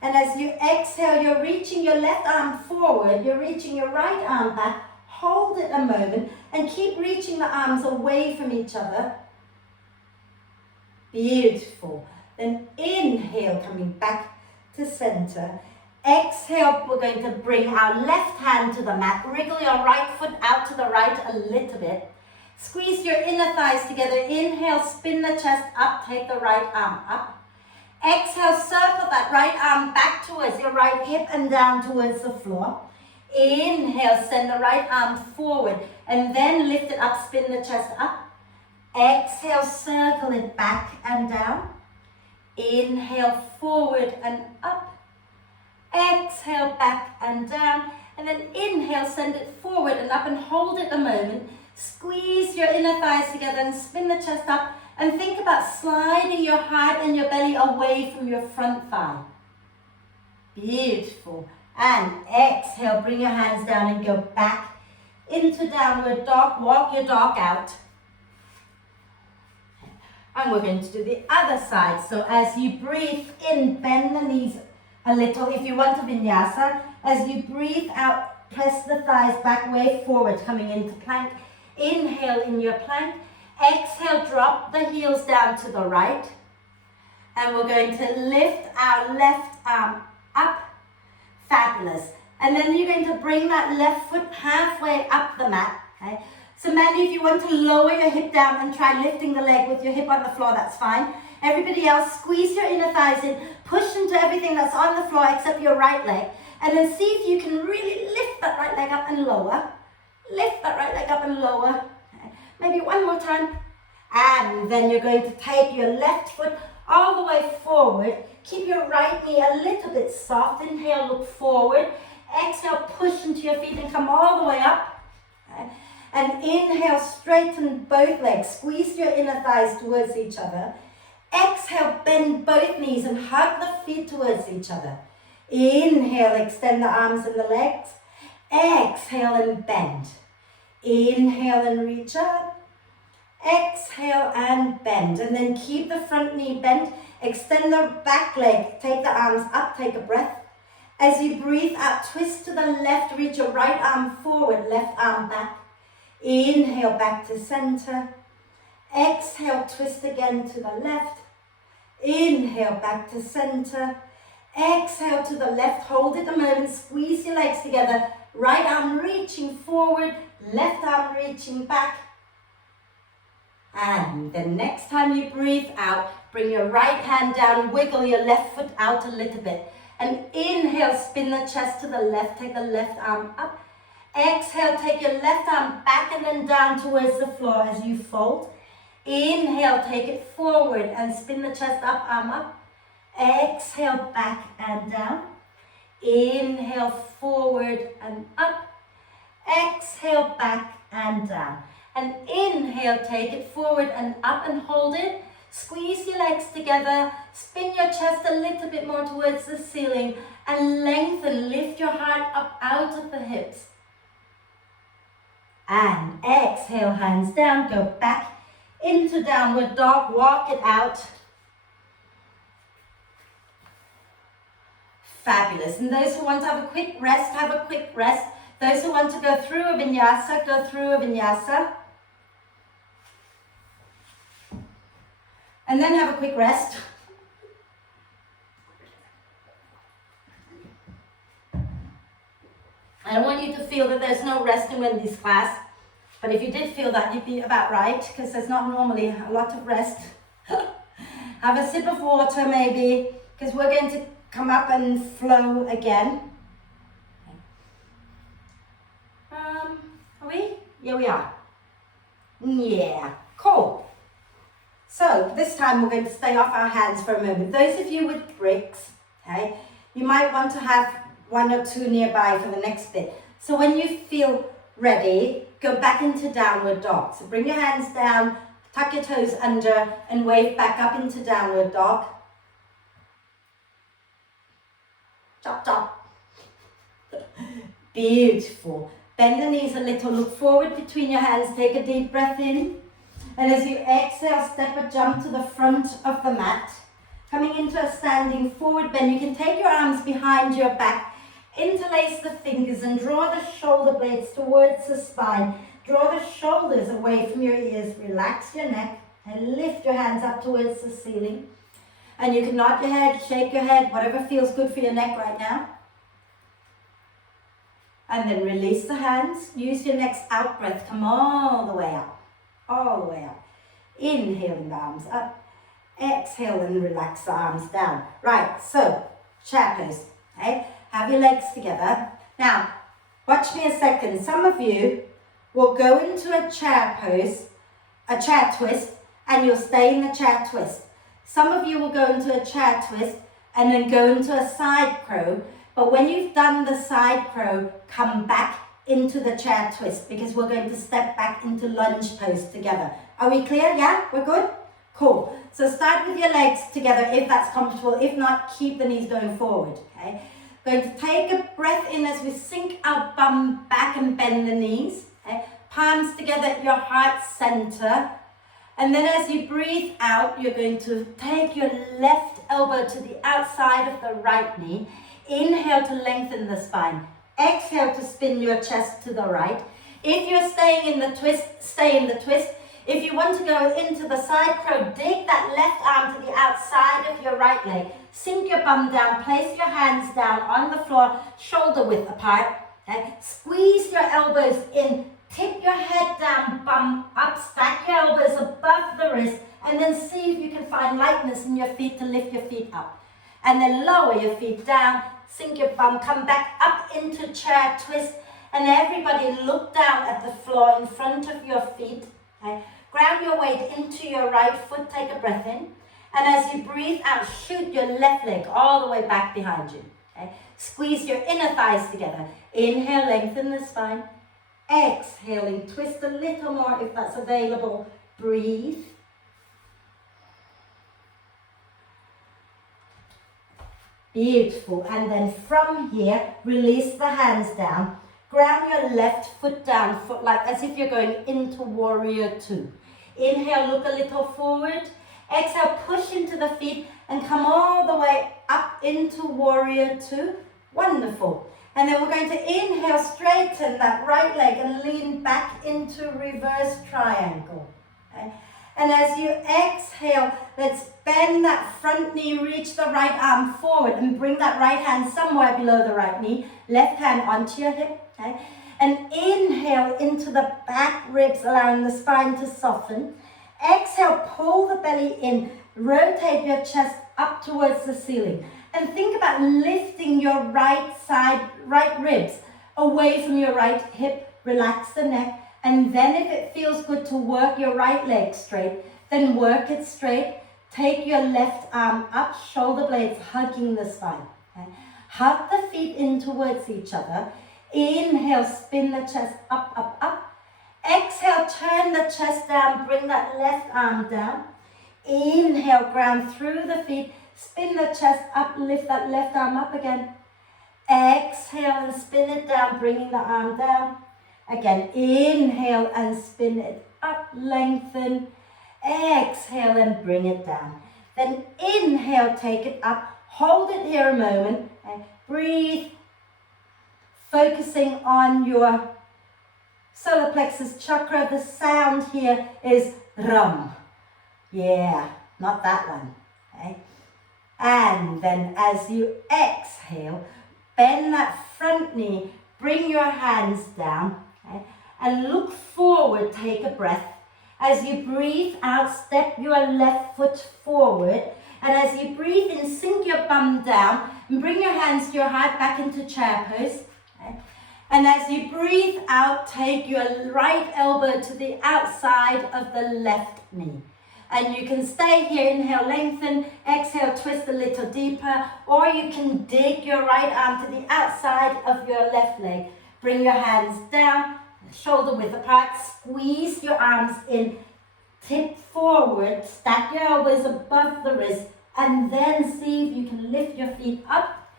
And as you exhale, you're reaching your left arm forward. You're reaching your right arm back. Hold it a moment and keep reaching the arms away from each other. Beautiful. Then inhale, coming back to center. Exhale, we're going to bring our left hand to the mat. Wriggle your right foot out to the right a little bit. Squeeze your inner thighs together. Inhale, spin the chest up, take the right arm up. Exhale, circle that right arm back towards your right hip and down towards the floor. Inhale, send the right arm forward and then lift it up, spin the chest up. Exhale, circle it back and down. Inhale, forward and up. Exhale, back and down. And then inhale, send it forward and up and hold it a moment. Squeeze your inner thighs together and spin the chest up. And think about sliding your heart and your belly away from your front thigh. Beautiful. And exhale, bring your hands down and go back into downward dog. Walk your dog out. And we're going to do the other side. So as you breathe in, bend the knees a little. If you want a vinyasa, as you breathe out, press the thighs back, way forward, coming into plank. Inhale in your plank. Exhale, drop the heels down to the right. And we're going to lift our left arm up. Fabulous. And then you're going to bring that left foot halfway up the mat. Okay? So Mandy, if you want to lower your hip down and try lifting the leg with your hip on the floor, that's fine. Everybody else, squeeze your inner thighs in, push into everything that's on the floor except your right leg. And then see if you can really lift that right leg up and lower. Lift that right leg up and lower. Okay. Maybe one more time. And then you're going to take your left foot all the way forward. Keep your right knee a little bit soft. Inhale, look forward. Exhale, push into your feet and come all the way up. Okay. And inhale, straighten both legs. Squeeze your inner thighs towards each other. Exhale, bend both knees and hug the feet towards each other. Inhale, extend the arms and the legs. Exhale and bend. Inhale and reach up. Exhale and bend. And then keep the front knee bent. Extend the back leg. Take the arms up. Take a breath. As you breathe out, twist to the left. Reach your right arm forward. Left arm back. Inhale, back to center. Exhale, twist again to the left. Inhale, back to center. Exhale to the left. Hold it a moment. Squeeze your legs together. Right arm reaching forward. Left arm reaching back. And the next time you breathe out, bring your right hand down. Wiggle your left foot out a little bit. And inhale, spin the chest to the left. Take the left arm up. Exhale, take your left arm back and then down towards the floor as you fold. Inhale, take it forward and spin the chest up, arm up. Exhale, back and down. Inhale, forward and up. Exhale, back and down. And inhale, take it forward and up and hold it. Squeeze your legs together. Spin your chest a little bit more towards the ceiling and lengthen. Lift your heart up out of the hips. And exhale, hands down, go back into downward dog, walk it out. Fabulous. And those who want to have a quick rest, have a quick rest. Those who want to go through a vinyasa, go through a vinyasa. And then have a quick rest. I don't want you to feel that there's no rest in Wendy's class, but if you did feel that, you'd be about right, because there's not normally a lot of rest. Have a sip of water maybe, because we're going to come up and flow again. Are we? Yeah, we are. Yeah, cool. So this time we're going to stay off our hands for a moment. Those of you with bricks, okay, you might want to have one or two nearby for the next bit. So when you feel ready, go back into downward dog. So bring your hands down, tuck your toes under and wave back up into downward dog. Chop, chop. Beautiful. Bend the knees a little, look forward between your hands, take a deep breath in. And as you exhale, step or jump to the front of the mat. Coming into a standing forward bend, you can take your arms behind your back, interlace the fingers and draw the shoulder blades towards the spine. Draw the shoulders away from your ears, relax your neck and lift your hands up towards the ceiling. And you can nod your head, shake your head, whatever feels good for your neck right now. And then release the hands. Use your next out breath. Come all the way up. All the way up. Inhaling the arms up. Exhale and relax the arms down. Right, so chair pose. Okay? Have your legs together. Now, watch me a second. Some of you will go into a chair pose, a chair twist, and you'll stay in the chair twist. Some of you will go into a chair twist and then go into a side crow. But when you've done the side crow, come back into the chair twist because we're going to step back into lunge pose together. Are we clear? Yeah? We're good? Cool. So start with your legs together if that's comfortable. If not, keep the knees going forward. Okay? Going to take a breath in as we sink our bum back and bend the knees. Okay? Palms together at your heart center. And then as you breathe out, you're going to take your left elbow to the outside of the right knee. Inhale to lengthen the spine. Exhale to spin your chest to the right. If you're staying in the twist, stay in the twist. If you want to go into the side crow, dig that left arm to the outside of your right leg. Sink your bum down, place your hands down on the floor, shoulder width apart. Okay? Squeeze your elbows in, tip your head down, bum up, stack your elbows above the wrist, and then see if you can find lightness in your feet to lift your feet up. And then lower your feet down, sink your bum, come back up into chair twist, and everybody look down at the floor in front of your feet. Okay? Ground your weight into your right foot, take a breath in. And as you breathe out, shoot your left leg all the way back behind you. Okay? Squeeze your inner thighs together. Inhale, lengthen the spine. Exhaling, twist a little more if that's available. Breathe. Beautiful. And then from here, release the hands down. Ground your left foot down, foot like as if you're going into warrior two. Inhale, look a little forward. Exhale, push into the feet and come all the way up into warrior two. Wonderful. And then we're going to inhale, straighten that right leg and lean back into reverse triangle. Okay? And as you exhale, let's bend that front knee, reach the right arm forward and bring that right hand somewhere below the right knee. Left hand onto your hip. Okay? And inhale into the back ribs, allowing the spine to soften. Exhale, pull the belly in. Rotate your chest up towards the ceiling. And think about lifting your right side, right ribs away from your right hip. Relax the neck. And then if it feels good to work your right leg straight, then work it straight. Take your left arm up, shoulder blades hugging the spine. Okay? Hug the feet in towards each other. Inhale, spin the chest up, up, up. Exhale, turn the chest down, bring that left arm down. Inhale, ground through the feet. Spin the chest up, lift that left arm up again. Exhale and spin it down, bringing the arm down. Again, inhale and spin it up, lengthen. Exhale and bring it down. Then inhale, take it up. Hold it here a moment. Okay. Breathe. Focusing on your solar plexus chakra. The sound here is Ram. Yeah, not that one. Okay. And then as you exhale, bend that front knee, bring your hands down. Okay? And look forward, take a breath. As you breathe out, step your left foot forward. And as you breathe in, sink your bum down and bring your hands to your heart back into chair pose. Okay? And as you breathe out, take your right elbow to the outside of the left knee. And you can stay here, inhale, lengthen, exhale, twist a little deeper, or you can dig your right arm to the outside of your left leg. Bring your hands down, shoulder width apart, squeeze your arms in, tip forward, stack your elbows above the wrist, and then see if you can lift your feet up.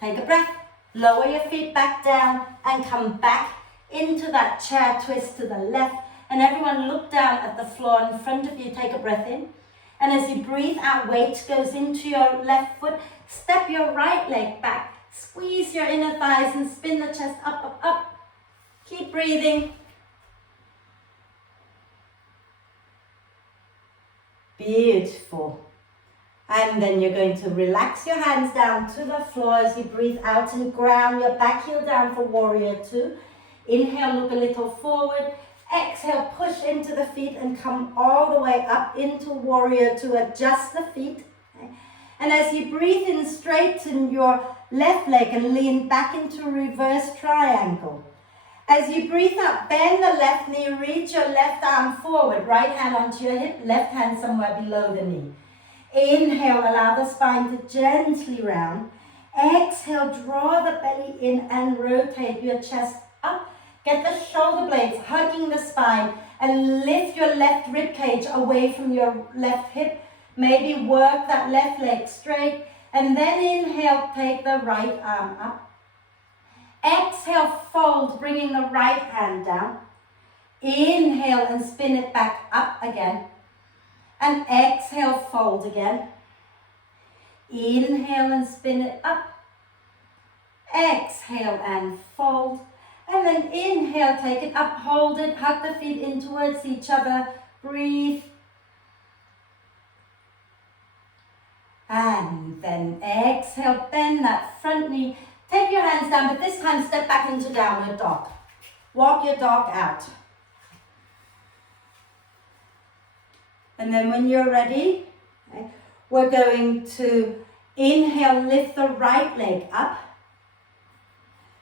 Take a breath, lower your feet back down, and come back into that chair twist to the left. And everyone look down at the floor in front of you. Take a breath in. And as you breathe out, weight goes into your left foot. Step your right leg back. Squeeze your inner thighs and spin the chest up, up, up. Keep breathing. Beautiful. And then you're going to relax your hands down to the floor as you breathe out and ground your back heel down for warrior two. Inhale, look a little forward. Exhale, push into the feet and come all the way up into warrior two. Adjust the feet. Okay. And as you breathe in, straighten your left leg and lean back into reverse triangle. As you breathe out, bend the left knee, reach your left arm forward, right hand onto your hip, left hand somewhere below the knee. Inhale, allow the spine to gently round. Exhale, draw the belly in and rotate your chest up. Get the shoulder blades hugging the spine and lift your left rib cage away from your left hip. Maybe work that left leg straight. And then inhale, take the right arm up. Exhale, fold, bringing the right hand down. Inhale and spin it back up again. And exhale, fold again. Inhale and spin it up. Exhale and fold. And then inhale, take it up, hold it, hug the feet in towards each other. Breathe. And then exhale, bend that front knee. Take your hands down, but this time step back into downward dog. Walk your dog out. And then when you're ready, okay, we're going to inhale, lift the right leg up.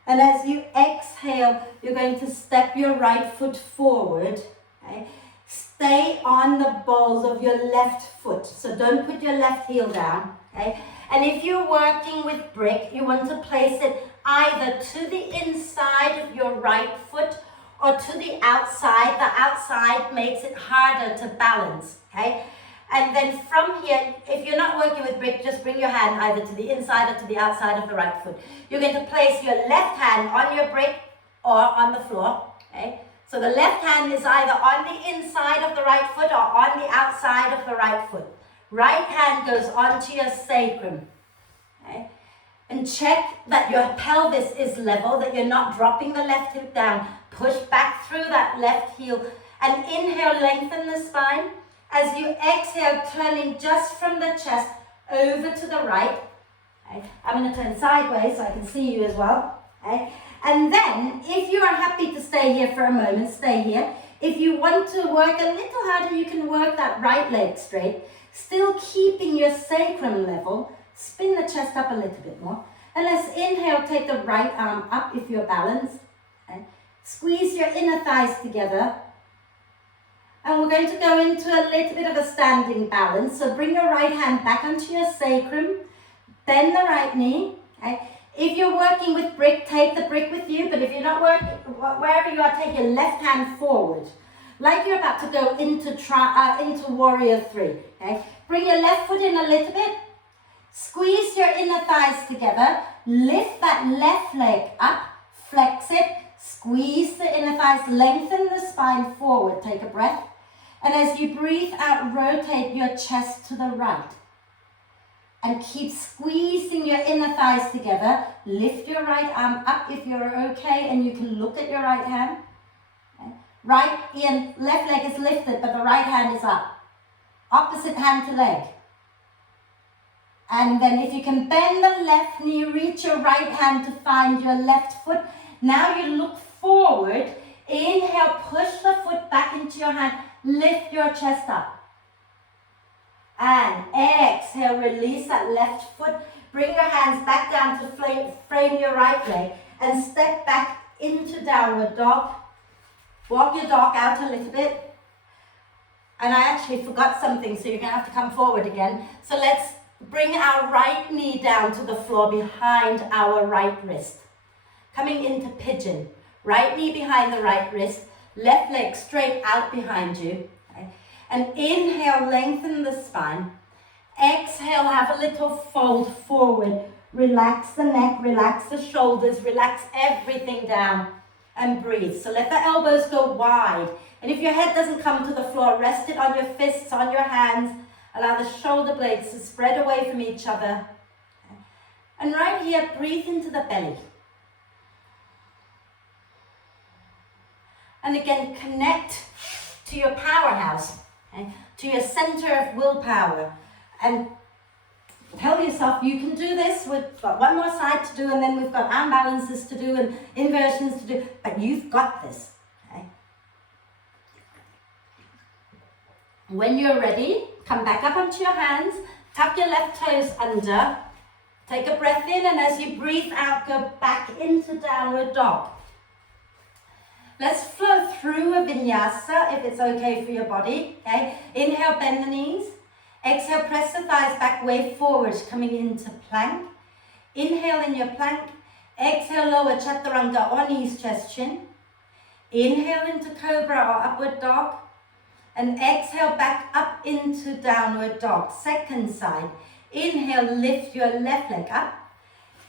And as you exhale, you're going to step your right foot forward. Okay. Stay on the balls of your left foot. So don't put your left heel down. Okay. And if you're working with brick, you want to place it either to the inside of your right foot or to the outside. The outside makes it harder to balance, okay? And then from here, if you're not working with brick, just bring your hand either to the inside or to the outside of the right foot. You're going to place your left hand on your brick or on the floor, okay? So the left hand is either on the inside of the right foot or on the outside of the right foot. Right hand goes onto your sacrum, okay? And check that your pelvis is level, that you're not dropping the left hip down. Push back through that left heel and inhale, lengthen the spine. As you exhale, turning just from the chest over to the right. Okay? I'm going to turn sideways so I can see you as well. Okay? And then, if you are happy to stay here for a moment, stay here. If you want to work a little harder, you can work that right leg straight. Still keeping your sacrum level. Spin the chest up a little bit more. And let's inhale, take the right arm up if you're balanced. Okay? Squeeze your inner thighs together. And we're going to go into a little bit of a standing balance. So bring your right hand back onto your sacrum. Bend the right knee. Okay? If you're working with brick, take the brick with you. But if you're not working, wherever you are, take your left hand forward. Like you're about to go into warrior three. Okay? Bring your left foot in a little bit. Squeeze your inner thighs together. Lift that left leg up. Flex it. Squeeze the inner thighs. Lengthen the spine forward. Take a breath. And as you breathe out, rotate your chest to the right. And keep squeezing your inner thighs together. Lift your right arm up if you're okay, and you can look at your right hand. Okay. Left leg is lifted, but the right hand is up. Opposite hand to leg. And then if you can bend the left knee, reach your right hand to find your left foot. Now you look forward. Inhale, push the foot back into your hand. Lift your chest up. And exhale, release that left foot. Bring your hands back down to frame your right leg and step back into downward dog. Walk your dog out a little bit. And I actually forgot something, so you're going to have to come forward again. So let's bring our right knee down to the floor behind our right wrist. Coming into pigeon. Right knee behind the right wrist. Left leg straight out behind you. Okay? And inhale, lengthen the spine. Exhale, have a little fold forward. Relax the neck, relax the shoulders, relax everything down. and breathe. So let the elbows go wide. And if your head doesn't come to the floor, rest it on your fists, on your hands. Allow the shoulder blades to spread away from each other. And right here, breathe into the belly. And again, connect to your powerhouse, okay? To your center of willpower. And tell yourself you can do this. We've got one more side to do, and then we've got arm balances to do and inversions to do, but you've got this. Okay? When you're ready, come back up onto your hands, tuck your left toes under, take a breath in, and as you breathe out, go back into downward dog. Let's flow through a vinyasa if it's okay for your body. Okay? Inhale, bend the knees. Exhale, press the thighs back, wave forward, coming into plank. Inhale in your plank. Exhale, lower chaturanga or knees, chest, chin. Inhale into cobra or upward dog. And exhale back up into downward dog. Second side. Inhale, lift your left leg up.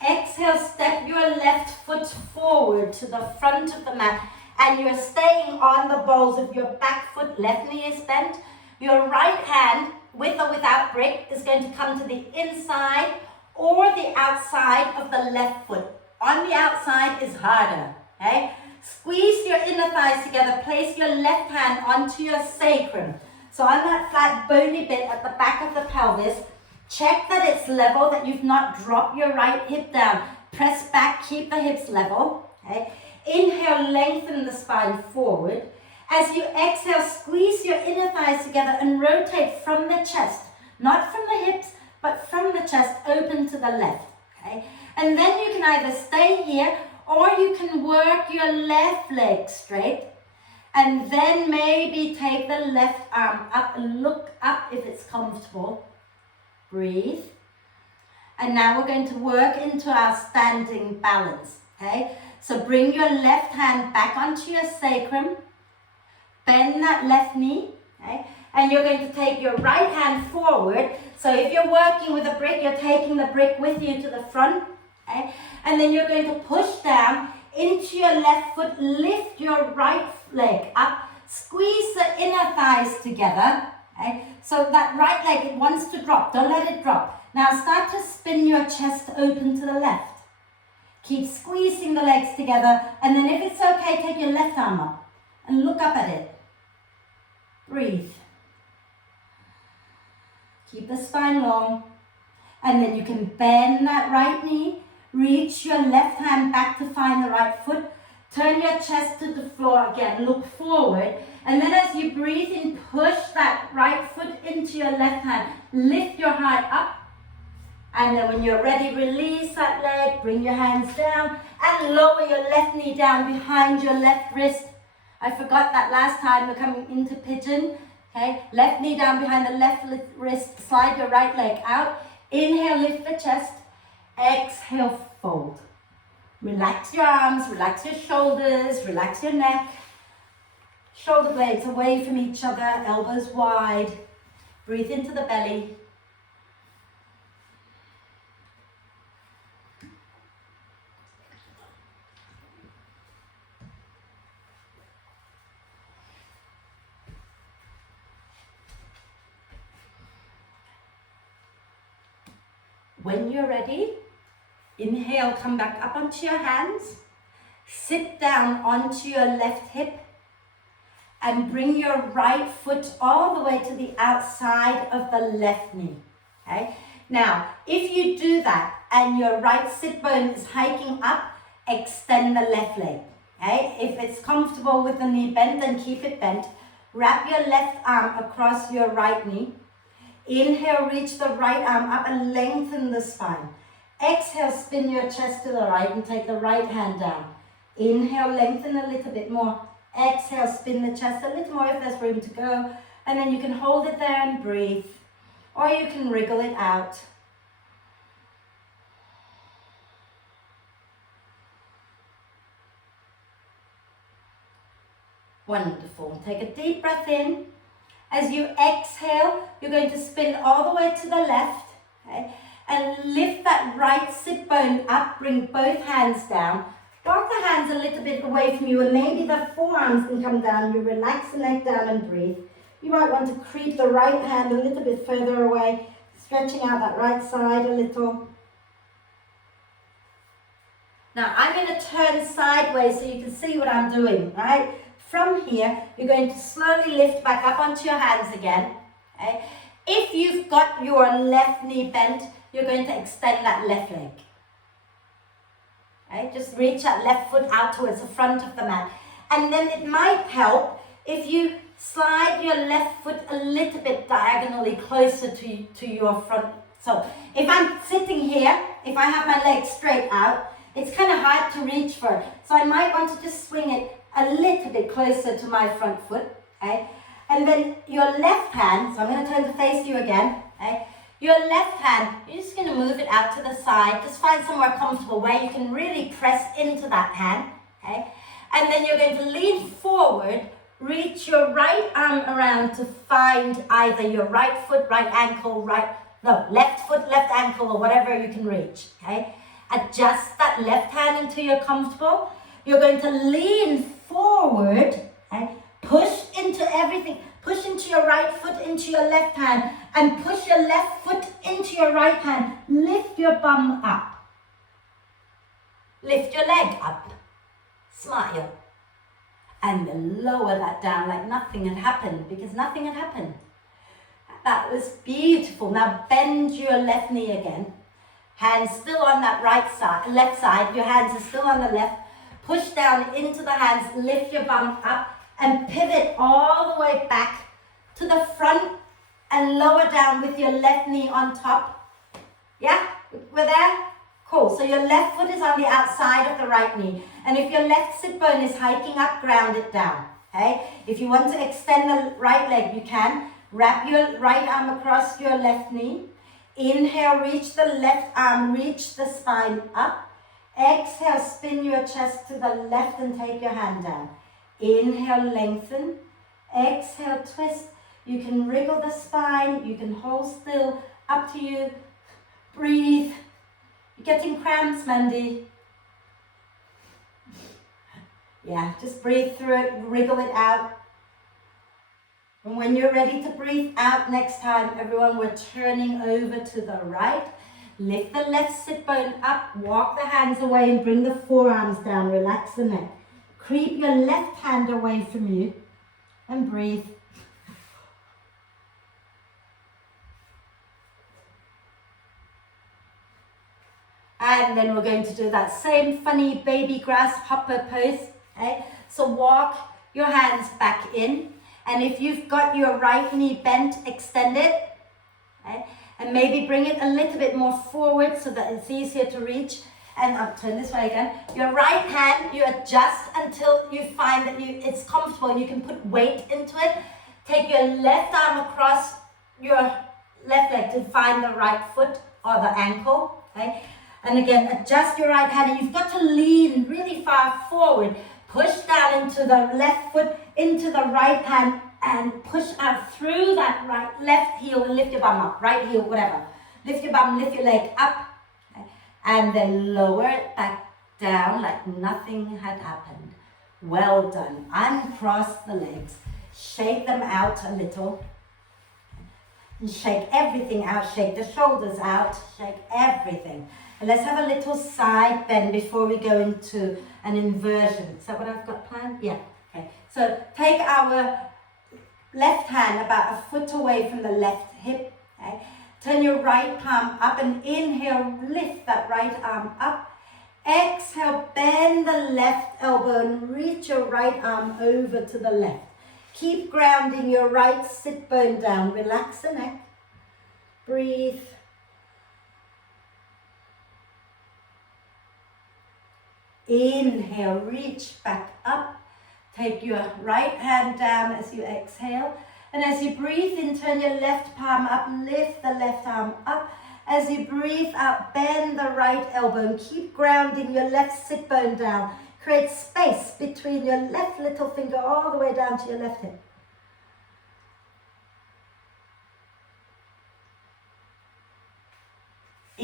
Exhale, step your left foot forward to the front of the mat. And you're staying on the balls of your back foot. Left knee is bent. Your right hand, with or without brick, is going to come to the inside or the outside of the left foot. On the outside is harder, okay? Squeeze your inner thighs together. Place your left hand onto your sacrum. So on that flat bony bit at the back of the pelvis, check that it's level, that you've not dropped your right hip down. Press back, keep the hips level, okay? Inhale, lengthen the spine forward. As you exhale, squeeze your inner thighs together and rotate from the chest, not from the hips, but from the chest, open to the left, okay? And then you can either stay here or you can work your left leg straight and then maybe take the left arm up and look up if it's comfortable. Breathe. And now we're going to work into our standing balance, okay? So bring your left hand back onto your sacrum. Bend that left knee, okay? And you're going to take your right hand forward. So if you're working with a brick, you're taking the brick with you to the front, okay? And then you're going to push down into your left foot, lift your right leg up, squeeze the inner thighs together, okay? So that right leg, it wants to drop, don't let it drop. Now start to spin your chest open to the left. Keep squeezing the legs together, and then if it's okay, take your left arm up and look up at it. Breathe. Keep the spine long, and then you can bend that right knee, reach your left hand back to find the right foot, turn your chest to the floor again, look forward, and then as you breathe in, push that right foot into your left hand, lift your heart up. And then when you're ready, release that leg, bring your hands down and lower your left knee down behind your left wrist. I forgot that last time. We're coming into pigeon, okay? Left knee down behind the left wrist, slide your right leg out. Inhale, lift the chest. Exhale, fold. Relax your arms, relax your shoulders, relax your neck. Shoulder blades away from each other, elbows wide. Breathe into the belly. When you're ready, inhale, come back up onto your hands, sit down onto your left hip, and bring your right foot all the way to the outside of the left knee, okay? Now, if you do that and your right sit bone is hiking up, extend the left leg, okay? If it's comfortable with the knee bent, then keep it bent. Wrap your left arm across your right knee. Inhale, reach the right arm up and lengthen the spine. Exhale, spin your chest to the right and take the right hand down. Inhale, lengthen a little bit more. Exhale, spin the chest a little more if there's room to go. And then you can hold it there and breathe. Or you can wriggle it out. Wonderful. Take a deep breath in. As you exhale, you're going to spin all the way to the left, okay? And lift that right sit bone up, bring both hands down, Walk the hands a little bit away from you, and maybe the forearms can come down. You relax the neck down and breathe. You might want to creep the right hand a little bit further away, stretching out that right side a little. Now I'm going to turn sideways so you can see what I'm doing, right? From here, you're going to slowly lift back up onto your hands again. Okay? If you've got your left knee bent, you're going to extend that left leg. Okay? Just reach that left foot out towards the front of the mat. And then it might help if you slide your left foot a little bit diagonally closer to your front. So if I'm sitting here, if I have my legs straight out, it's kind of hard to reach for it. So I might want to just swing it a little bit closer to my front foot. Okay? And then your left hand, so I'm going to turn to face you again. Okay? Your left hand, you're just going to move it out to the side. Just find somewhere comfortable where you can really press into that hand. Okay? And then you're going to lean forward, reach your right arm around to find either your right foot, right ankle, left foot, left ankle, or whatever you can reach. Okay? Adjust that left hand until you're comfortable. You're going to lean forward, okay? Push into everything. Push into your right foot, into your left hand, and push your left foot into your right hand. Lift your bum up. Lift your leg up. Smile. And then lower that down like nothing had happened, because nothing had happened. That was beautiful. Now bend your left knee again. Hands still on that left side. Your hands are still on the left. Push down into the hands, lift your bum up, and pivot all the way back to the front and lower down with your left knee on top. Yeah? We're there? Cool. So your left foot is on the outside of the right knee. And if your left sit bone is hiking up, ground it down. Okay? If you want to extend the right leg, you can. Wrap your right arm across your left knee. Inhale, reach the left arm, reach the spine up. Exhale, spin your chest to the left and take your hand down. Inhale, lengthen. Exhale, twist. You can wriggle the spine, you can hold still, up to you. Breathe. You're getting cramps, Mandy. Yeah, just breathe through it, wriggle it out. And when you're ready to breathe out next time, everyone, we're turning over to the right. Lift the left sit bone up, walk the hands away and bring the forearms down, relax the neck. Creep your left hand away from you and breathe. And then we're going to do that same funny baby grasshopper pose. Okay? So walk your hands back in. And if you've got your right knee bent, extend it. Okay? And maybe bring it a little bit more forward so that it's easier to reach. And I'll turn this way again. Your right hand, you adjust until you find that it's comfortable and you can put weight into it. Take your left arm across your left leg to find the right foot or the ankle. Okay? And again, adjust your right hand. And you've got to lean really far forward. Push down into the left foot, into the right hand, and push out through that left heel and lift your bum up. Right heel, whatever. Lift your bum, lift your leg up. Okay. And then lower it back down like nothing had happened. Well done. Uncross the legs. Shake them out a little. And shake everything out. Shake the shoulders out. Shake everything. And let's have a little side bend before we go into an inversion. Is that what I've got planned? Yeah. Okay. So take our left hand about a foot away from the left hip. Okay. Turn your right palm up and inhale, lift that right arm up. Exhale, bend the left elbow and reach your right arm over to the left. Keep grounding your right sit bone down. Relax the neck. Breathe. Inhale, reach back up. Take your right hand down as you exhale. And as you breathe in, turn your left palm up, lift the left arm up. As you breathe out, bend the right elbow and keep grounding your left sit bone down. Create space between your left little finger all the way down to your left hip.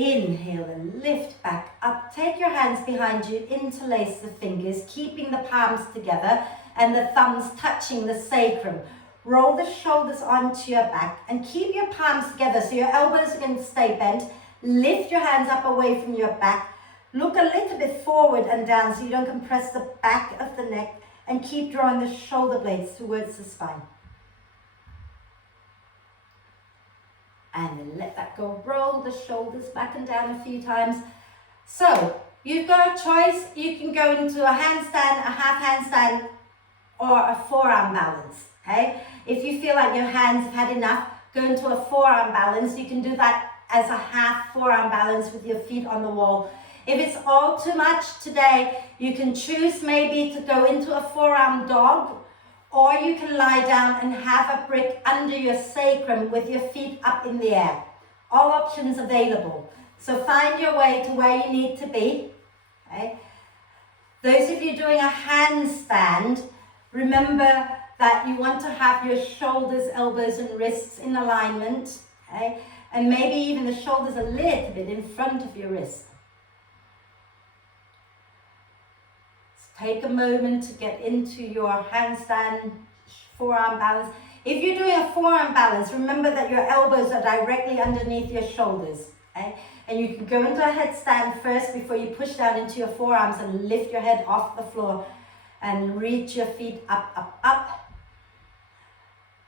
Inhale and lift back up. Take your hands behind you, interlace the fingers, keeping the palms together and the thumbs touching the sacrum. Roll the shoulders onto your back and keep your palms together so your elbows are going to stay bent. Lift your hands up away from your back. Look a little bit forward and down so you don't compress the back of the neck, and keep drawing the shoulder blades towards the spine. And then let that go. Roll the shoulders back and down a few times. So you've got a choice. You can go into a handstand, a half handstand, or a forearm balance. Okay? If you feel like your hands have had enough, go into a forearm balance. You can do that as a half forearm balance with your feet on the wall. If it's all too much today, you can choose maybe to go into a forearm dog, or you can lie down and have a brick under your sacrum with your feet up in the air. All options available. So find your way to where you need to be. Okay? Those of you doing a handstand, remember that you want to have your shoulders, elbows and wrists in alignment. Okay? And maybe even the shoulders a little bit in front of your wrists. Take a moment to get into your handstand forearm balance. If you're doing a forearm balance, remember that your elbows are directly underneath your shoulders. Okay? And you can go into a headstand first before you push down into your forearms and lift your head off the floor and reach your feet up, up, up.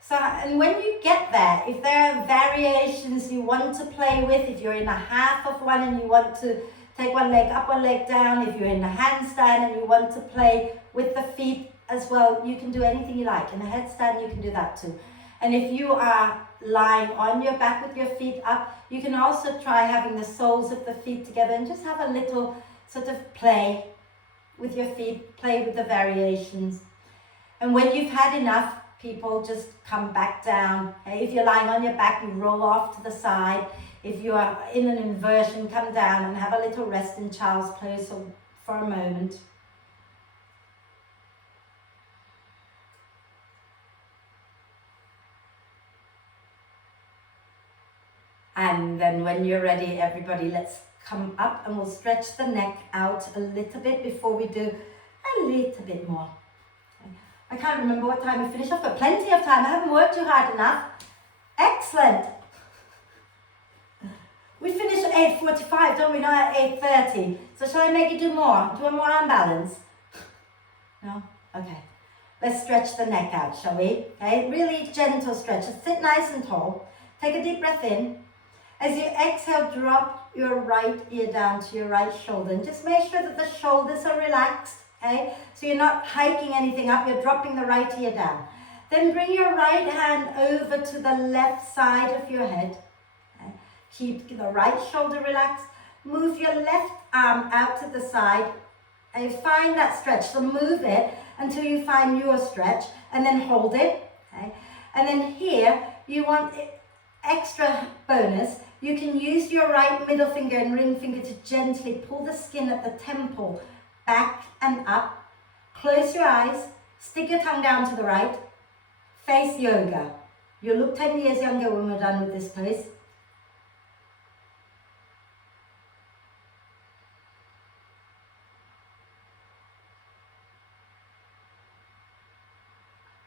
So, and when you get there, if there are variations you want to play with, if you're in a half of one and you want to take one leg up, one leg down. If you're in a handstand and you want to play with the feet as well, you can do anything you like. In a headstand, you can do that too. And if you are lying on your back with your feet up, you can also try having the soles of the feet together and just have a little sort of play with your feet, play with the variations. And when you've had enough, people just come back down. Okay? If you're lying on your back, you roll off to the side. If you are in an inversion, come down and have a little rest in child's pose for a moment. And then when you're ready, everybody, let's come up and we'll stretch the neck out a little bit before we do a little bit more. I can't remember what time we finish off, but plenty of time. I haven't worked too hard enough. Excellent. We finish at 8:45, don't we, not at 8:30? So shall I make you do more? Do one more arm balance? No? Okay. Let's stretch the neck out, shall we? Okay, really gentle stretch. Sit nice and tall. Take a deep breath in. As you exhale, drop your right ear down to your right shoulder. And just make sure that the shoulders are relaxed, okay? So you're not hiking anything up, you're dropping the right ear down. Then bring your right hand over to the left side of your head. Keep the right shoulder relaxed. Move your left arm out to the side and find that stretch. So move it until you find your stretch and then hold it. Okay? And then here, you want extra bonus. You can use your right middle finger and ring finger to gently pull the skin at the temple back and up. Close your eyes. Stick your tongue down to the right. Face yoga. You'll look 10 years younger when we're done with this pose.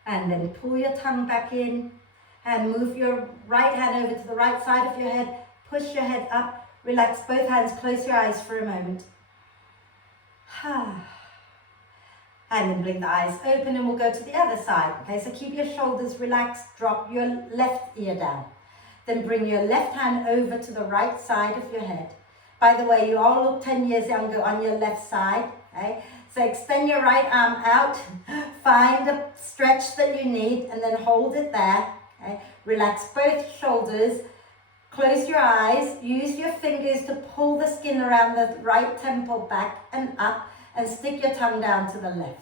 And then pull your tongue back in and move your right hand over to the right side of your head. Push your head up. Relax both hands. Close your eyes for a moment. And then blink the eyes open and we'll go to the other side. Okay, so keep your shoulders relaxed. Drop your left ear down. Then bring your left hand over to the right side of your head. By the way, you all look 10 years younger on your left side. Okay? So extend your right arm out, find the stretch that you need and then hold it there. Okay? Relax both shoulders, close your eyes, use your fingers to pull the skin around the right temple back and up and stick your tongue down to the left.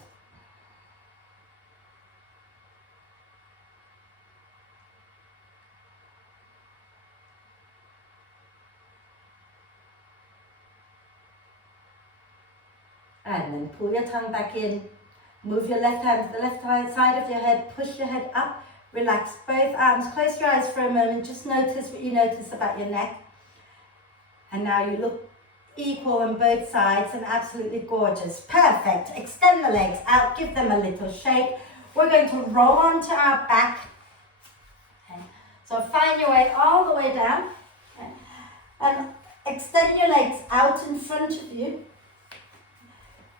And then pull your tongue back in. Move your left hand to the left side of your head. Push your head up. Relax both arms. Close your eyes for a moment. Just notice what you notice about your neck. And now you look equal on both sides and absolutely gorgeous. Perfect. Extend the legs out, give them a little shake. We're going to roll onto our back. Okay. So find your way all the way down. Okay. And extend your legs out in front of you.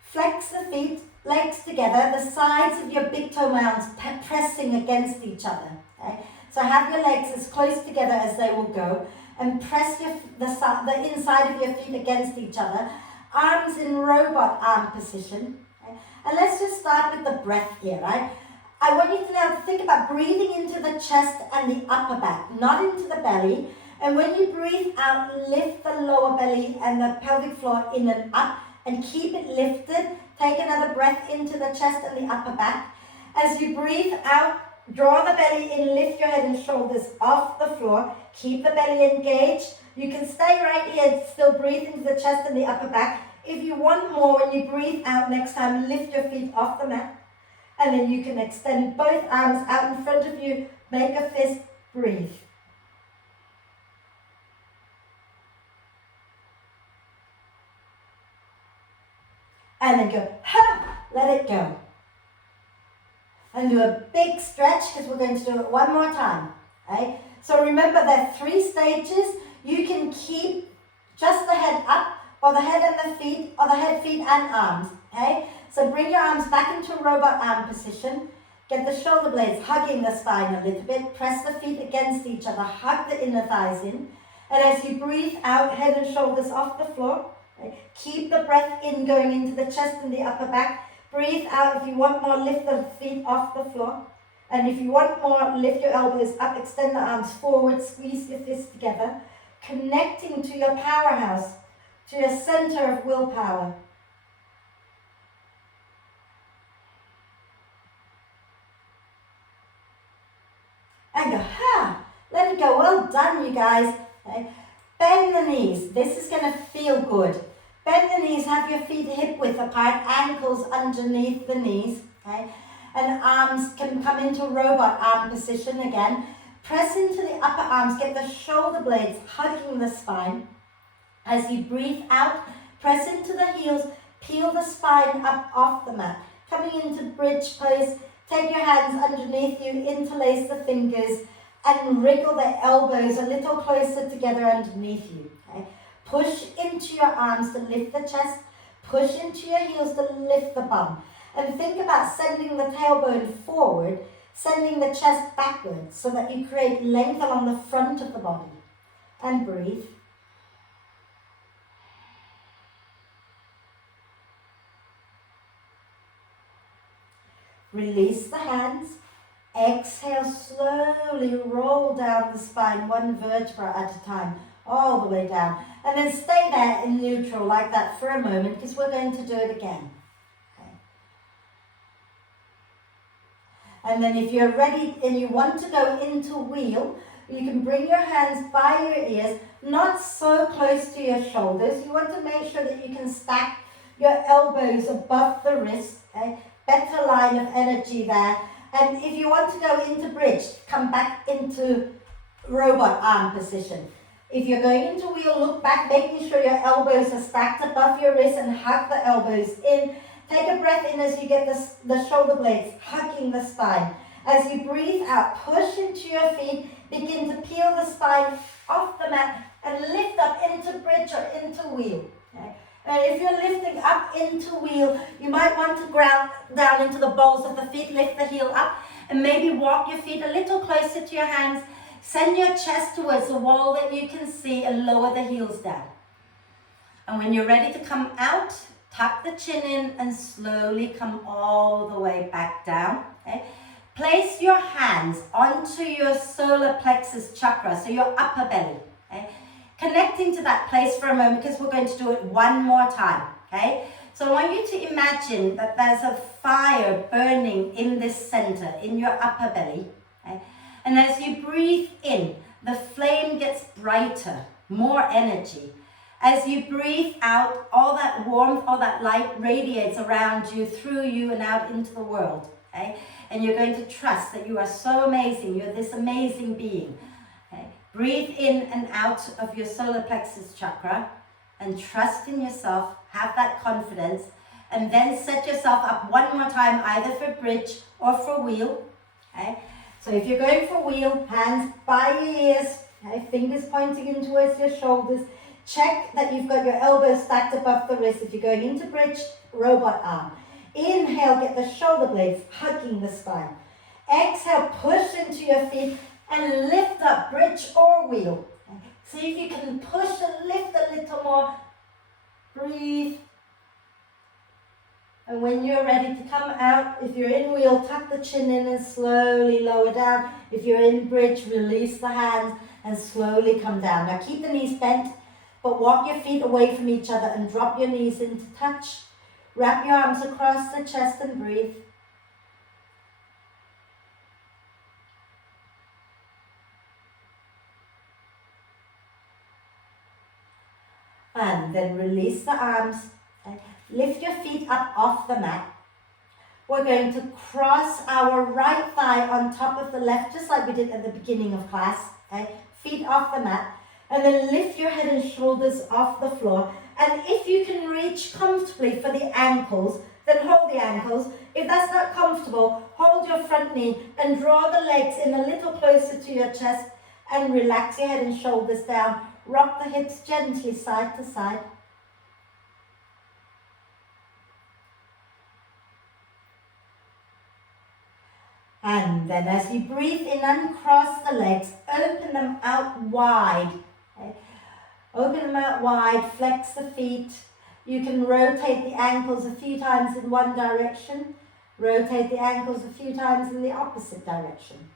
Flex the feet, legs together, the sides of your big toe mounds pressing against each other. Okay. So have your legs as close together as they will go, and press the inside of your feet against each other. Arms in robot arm position. Okay? And let's just start with the breath here, right? I want you to now think about breathing into the chest and the upper back, not into the belly. And when you breathe out, lift the lower belly and the pelvic floor in and up, and keep it lifted. Take another breath into the chest and the upper back. As you breathe out, draw the belly in, lift your head and shoulders off the floor. Keep the belly engaged. You can stay right here, still breathe into the chest and the upper back. If you want more, when you breathe out next time, lift your feet off the mat. And then you can extend both arms out in front of you. Make a fist, breathe. And then go, ha, let it go. And do a big stretch because we're going to do it one more time. Okay? So remember there are 3 stages. You can keep just the head up, or the head and the feet, or the head, feet and arms. Okay? So bring your arms back into robot arm position. Get the shoulder blades hugging the spine a little bit. Press the feet against each other. Hug the inner thighs in. And as you breathe out, head and shoulders off the floor. Okay? Keep the breath in going into the chest and the upper back. Breathe out. If you want more, lift the feet off the floor. And if you want more, lift your elbows up, extend the arms forward, squeeze your fists together, connecting to your powerhouse, to your center of willpower. And go, ha! Let it go. Well done, you guys. Okay. Bend the knees. This is going to feel good. Bend the knees, have your feet hip width apart, ankles underneath the knees. Okay? And arms can come into robot arm position again. Press into the upper arms, get the shoulder blades hugging the spine. As you breathe out, press into the heels, peel the spine up off the mat. Coming into bridge pose, take your hands underneath you, interlace the fingers, and wriggle the elbows a little closer together underneath you. Okay? Push into your arms to lift the chest. Push into your heels to lift the bum. And think about sending the tailbone forward, sending the chest backwards so that you create length along the front of the body. And breathe. Release the hands. Exhale, slowly roll down the spine, one vertebra at a time, all the way down. And then stay there in neutral like that for a moment, because we're going to do it again. Okay. And then if you're ready and you want to go into wheel, you can bring your hands by your ears, not so close to your shoulders. You want to make sure that you can stack your elbows above the wrist. Okay? Better line of energy there. And if you want to go into bridge, come back into robot arm position. If you're going into wheel, look back, making sure your elbows are stacked above your wrist and hug the elbows in. Take a breath in as you get the shoulder blades hugging the spine. As you breathe out, push into your feet, begin to peel the spine off the mat and lift up into bridge or into wheel. Okay? And if you're lifting up into wheel, you might want to ground down into the balls of the feet, lift the heel up, and maybe walk your feet a little closer to your hands. Send your chest towards the wall that you can see and lower the heels down. And when you're ready to come out, tuck the chin in and slowly come all the way back down. Okay? Place your hands onto your solar plexus chakra, so your upper belly. Okay? Connecting to that place for a moment, because we're going to do it one more time. Okay? So I want you to imagine that there's a fire burning in this center, in your upper belly. Okay? And as you breathe in, the flame gets brighter, more energy. As you breathe out, all that warmth, all that light radiates around you, through you, and out into the world. Okay? And you're going to trust that you are so amazing. You're this amazing being. Okay? Breathe in and out of your solar plexus chakra and trust in yourself, have that confidence, and then set yourself up one more time, either for bridge or for wheel. Okay? So if you're going for wheel, hands by your ears, okay? Fingers pointing in towards your shoulders. Check that you've got your elbows stacked above the wrist. If you're going into bridge, robot arm. Inhale, get the shoulder blades hugging the spine. Exhale, push into your feet and lift up, bridge or wheel. See if you can push and lift a little more. Breathe. And when you're ready to come out, if you're in wheel, tuck the chin in and slowly lower down. If you're in bridge, release the hands and slowly come down. Now keep the knees bent, but walk your feet away from each other and drop your knees into touch. Wrap your arms across the chest and breathe. And then release the arms. Okay. Lift your feet up off the mat. We're going to cross our right thigh on top of the left, just like we did at the beginning of class. Okay. Feet off the mat. And then lift your head and shoulders off the floor. And if you can reach comfortably for the ankles, then hold the ankles. If that's not comfortable, hold your front knee and draw the legs in a little closer to your chest and relax your head and shoulders down. Rock the hips gently side to side. And then as you breathe in, uncross the legs, open them out wide. Okay. Open them out wide, flex the feet. You can rotate the ankles a few times in one direction, rotate the ankles a few times in the opposite direction.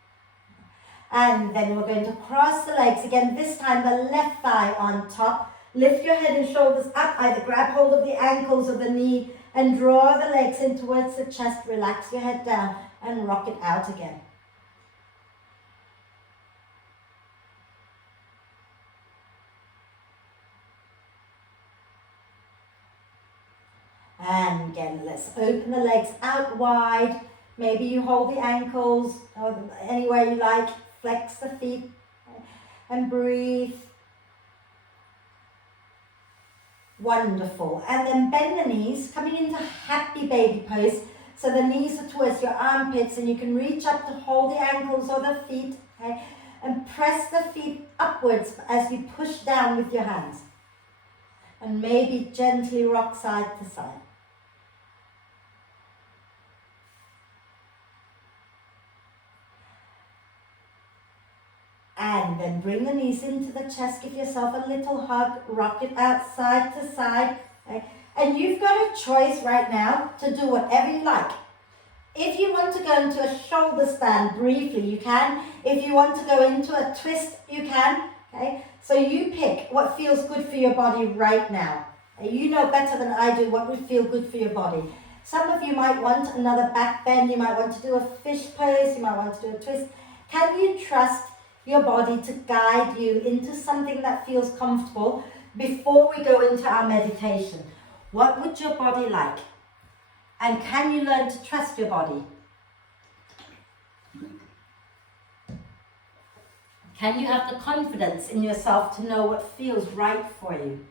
And then we're going to cross the legs again, this time the left thigh on top. Lift your head and shoulders up, either grab hold of the ankles or the knee and draw the legs in towards the chest. Relax your head down and rock it out again. And again, let's open the legs out wide. Maybe you hold the ankles or anywhere you like. Flex the feet and breathe. Wonderful. And then bend the knees, coming into happy baby pose. So the knees are towards your armpits and you can reach up to hold the ankles or the feet. Okay? And press the feet upwards as you push down with your hands. And maybe gently rock side to side. And then bring the knees into the chest, give yourself a little hug, rock it out side to side. Okay? And you've got a choice right now to do whatever you like. If you want to go into a shoulder stand briefly, you can. If you want to go into a twist, you can. Okay? So you pick what feels good for your body right now. You know better than I do what would feel good for your body. Some of you might want another back bend, you might want to do a fish pose, you might want to do a twist. Can you trust your body to guide you into something that feels comfortable before we go into our meditation? What would your body like? And can you learn to trust your body? Can you have the confidence in yourself to know what feels right for you?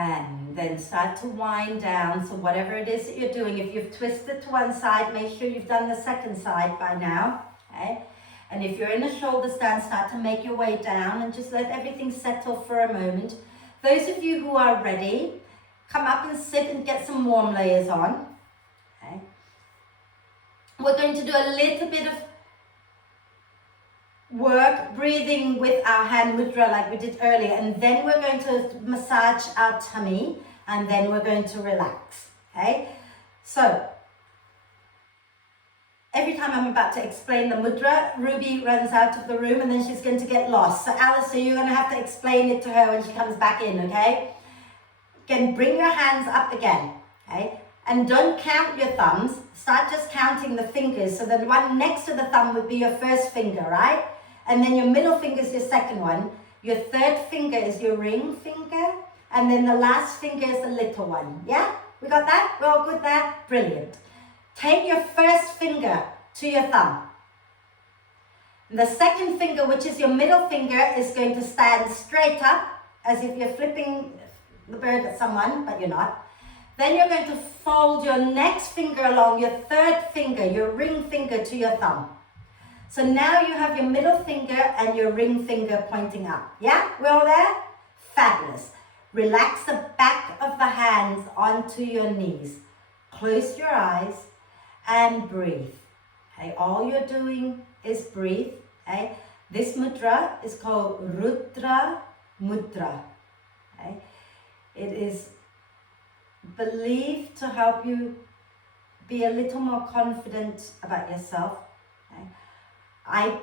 And then start to wind down. So whatever it is that you're doing, if you've twisted to one side, make sure you've done the second side by now. Okay? And if you're in a shoulder stand, start to make your way down and just let everything settle for a moment. Those of you who are ready, come up and sit and get some warm layers on. Okay? We're going to do a little bit of work breathing with our hand mudra like we did earlier, and then we're going to massage our tummy and then we're going to relax. Okay, so every time I'm about to explain the mudra, Ruby runs out of the room and then she's going to get lost. So Alice, so you're going to have to explain it to her when she comes back in. Okay, again, bring your hands up again. Okay, and don't count your thumbs, start just counting the fingers. So the one next to the thumb would be your first finger, right? And then your middle finger is your second one. Your third finger is your ring finger, and then the last finger is the little one. Yeah? We got that? We're all good there? Brilliant. Take your first finger to your thumb. The second finger, which is your middle finger, is going to stand straight up, as if you're flipping the bird at someone, but you're not. Then you're going to fold your next finger along, your third finger, your ring finger, to your thumb. So now you have your middle finger and your ring finger pointing up. Yeah? We're all there? Fabulous. Relax the back of the hands onto your knees. Close your eyes and breathe. Okay? All you're doing is breathe. Okay? This mudra is called Rudra Mudra. Okay? It is believed to help you be a little more confident about yourself. Okay? I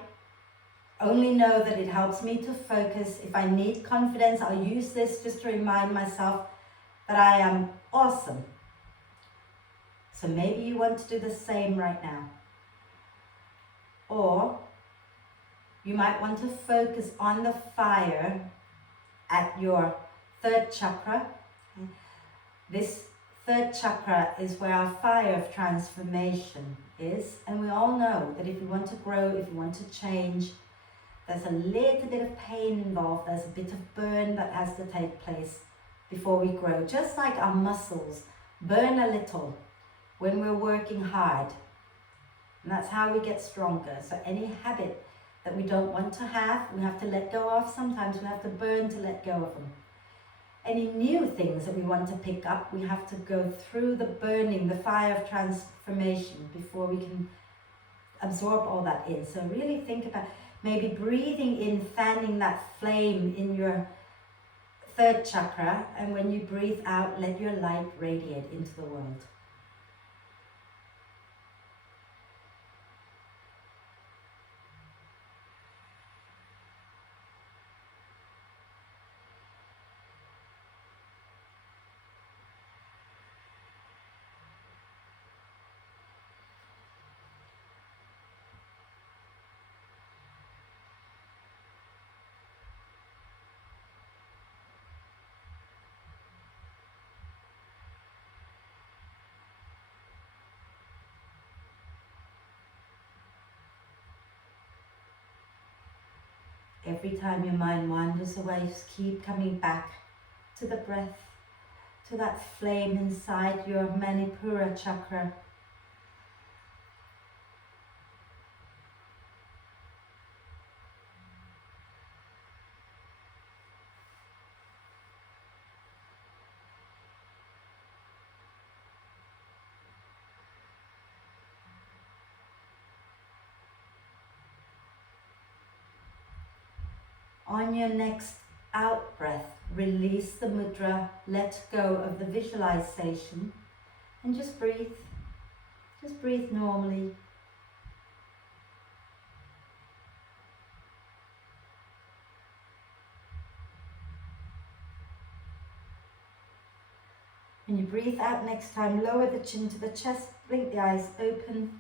only know that it helps me to focus. If I need confidence, I'll use this just to remind myself that I am awesome. So maybe you want to do the same right now. Or you might want to focus on the fire at your third chakra. This third chakra is where our fire of transformation is. And we all know that if we want to grow, if we want to change, there's a little bit of pain involved. There's a bit of burn that has to take place before we grow. Just like our muscles burn a little when we're working hard. And that's how we get stronger. So any habit that we don't want to have, we have to let go of. Sometimes we have to burn to let go of them. Any new things that we want to pick up, we have to go through the burning, the fire of transformation before we can absorb all that in. So really think about maybe breathing in, fanning that flame in your third chakra, and when you breathe out, let your light radiate into the world. Every time your mind wanders away, just keep coming back to the breath, to that flame inside your Manipura Chakra. On your next out breath, release the mudra, let go of the visualization, and just breathe. Just breathe normally. When you breathe out next time, lower the chin to the chest, blink the eyes open,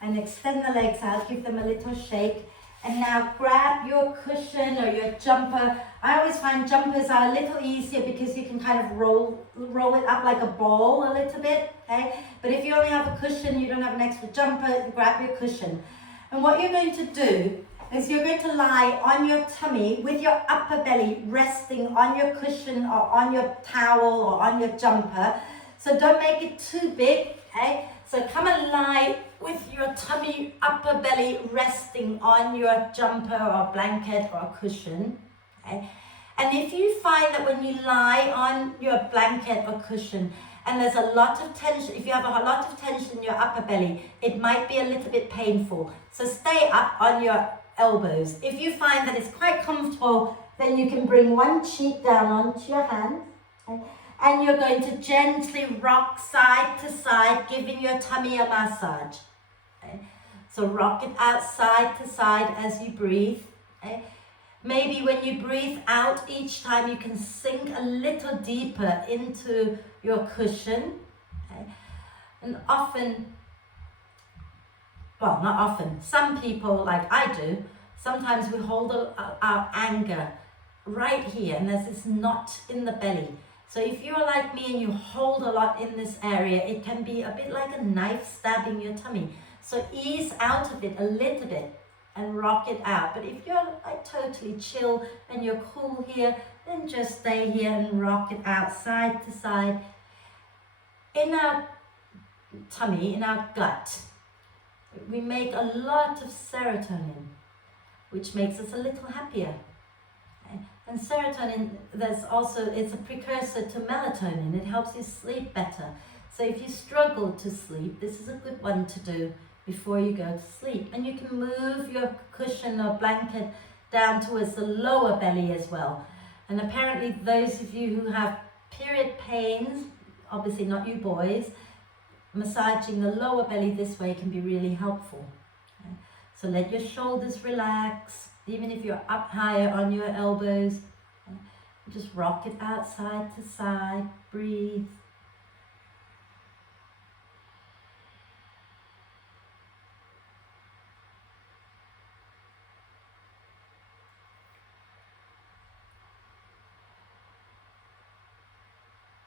and extend the legs out, give them a little shake. And now grab your cushion or your jumper. I always find jumpers are a little easier because you can kind of roll it up like a ball a little bit, okay? But if you only have a cushion, you don't have an extra jumper, grab your cushion. And what you're going to do is you're going to lie on your tummy with your upper belly resting on your cushion or on your towel or on your jumper. So don't make it too big, okay? So come and lie with your tummy, upper belly resting on your jumper or blanket or cushion. Okay? And if you find that when you lie on your blanket or cushion and there's a lot of tension, if you have a lot of tension in your upper belly, it might be a little bit painful. So stay up on your elbows. If you find that it's quite comfortable, then you can bring one cheek down onto your hand. Okay? And you're going to gently rock side to side, giving your tummy a massage. Okay? So rock it out side to side as you breathe. Okay? Maybe when you breathe out each time, you can sink a little deeper into your cushion. Okay? And often, well, not often, some people, like I do, sometimes we hold our anger right here, and there's this knot in the belly. So if you're like me and you hold a lot in this area, it can be a bit like a knife stabbing your tummy. So ease out of it a little bit and rock it out. But if you're like totally chill and you're cool here, then just stay here and rock it out side to side. In our tummy, in our gut, we make a lot of serotonin, which makes us a little happier. And serotonin, it's a precursor to melatonin. It helps you sleep better. So if you struggle to sleep, this is a good one to do before you go to sleep. And you can move your cushion or blanket down towards the lower belly as well. And apparently those of you who have period pains, obviously not you boys, massaging the lower belly this way can be really helpful. Okay? So let your shoulders relax, even if you're up higher on your elbows. Okay? Just rock it out side to side, breathe.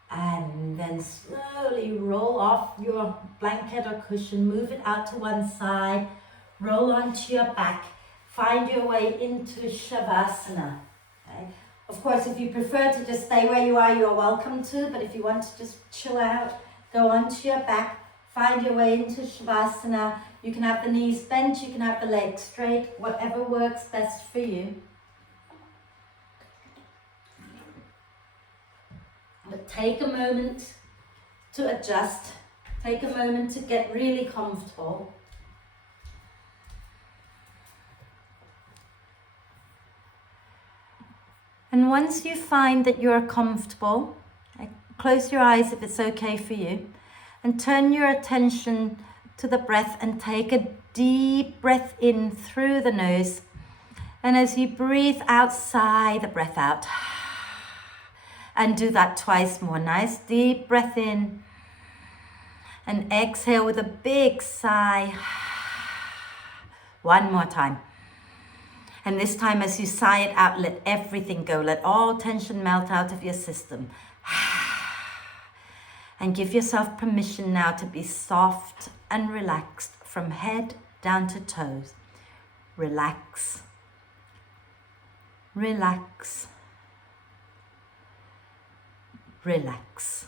And then slowly roll off your blanket or cushion, move it out to one side, roll onto your back, find your way into Shavasana. Okay? Of course, if you prefer to just stay where you are, you're welcome to, but if you want to just chill out, go onto your back, find your way into Shavasana. You can have the knees bent, you can have the legs straight, whatever works best for you. But take a moment to adjust, take a moment to get really comfortable. And once you find that you're comfortable, close your eyes if it's okay for you, and turn your attention to the breath and take a deep breath in through the nose. And as you breathe out, sigh the breath out. And do that twice more. Nice deep breath in. And exhale with a big sigh. One more time. And this time as you sigh it out, let everything go. Let all tension melt out of your system. And give yourself permission now to be soft and relaxed from head down to toes. Relax. Relax. Relax.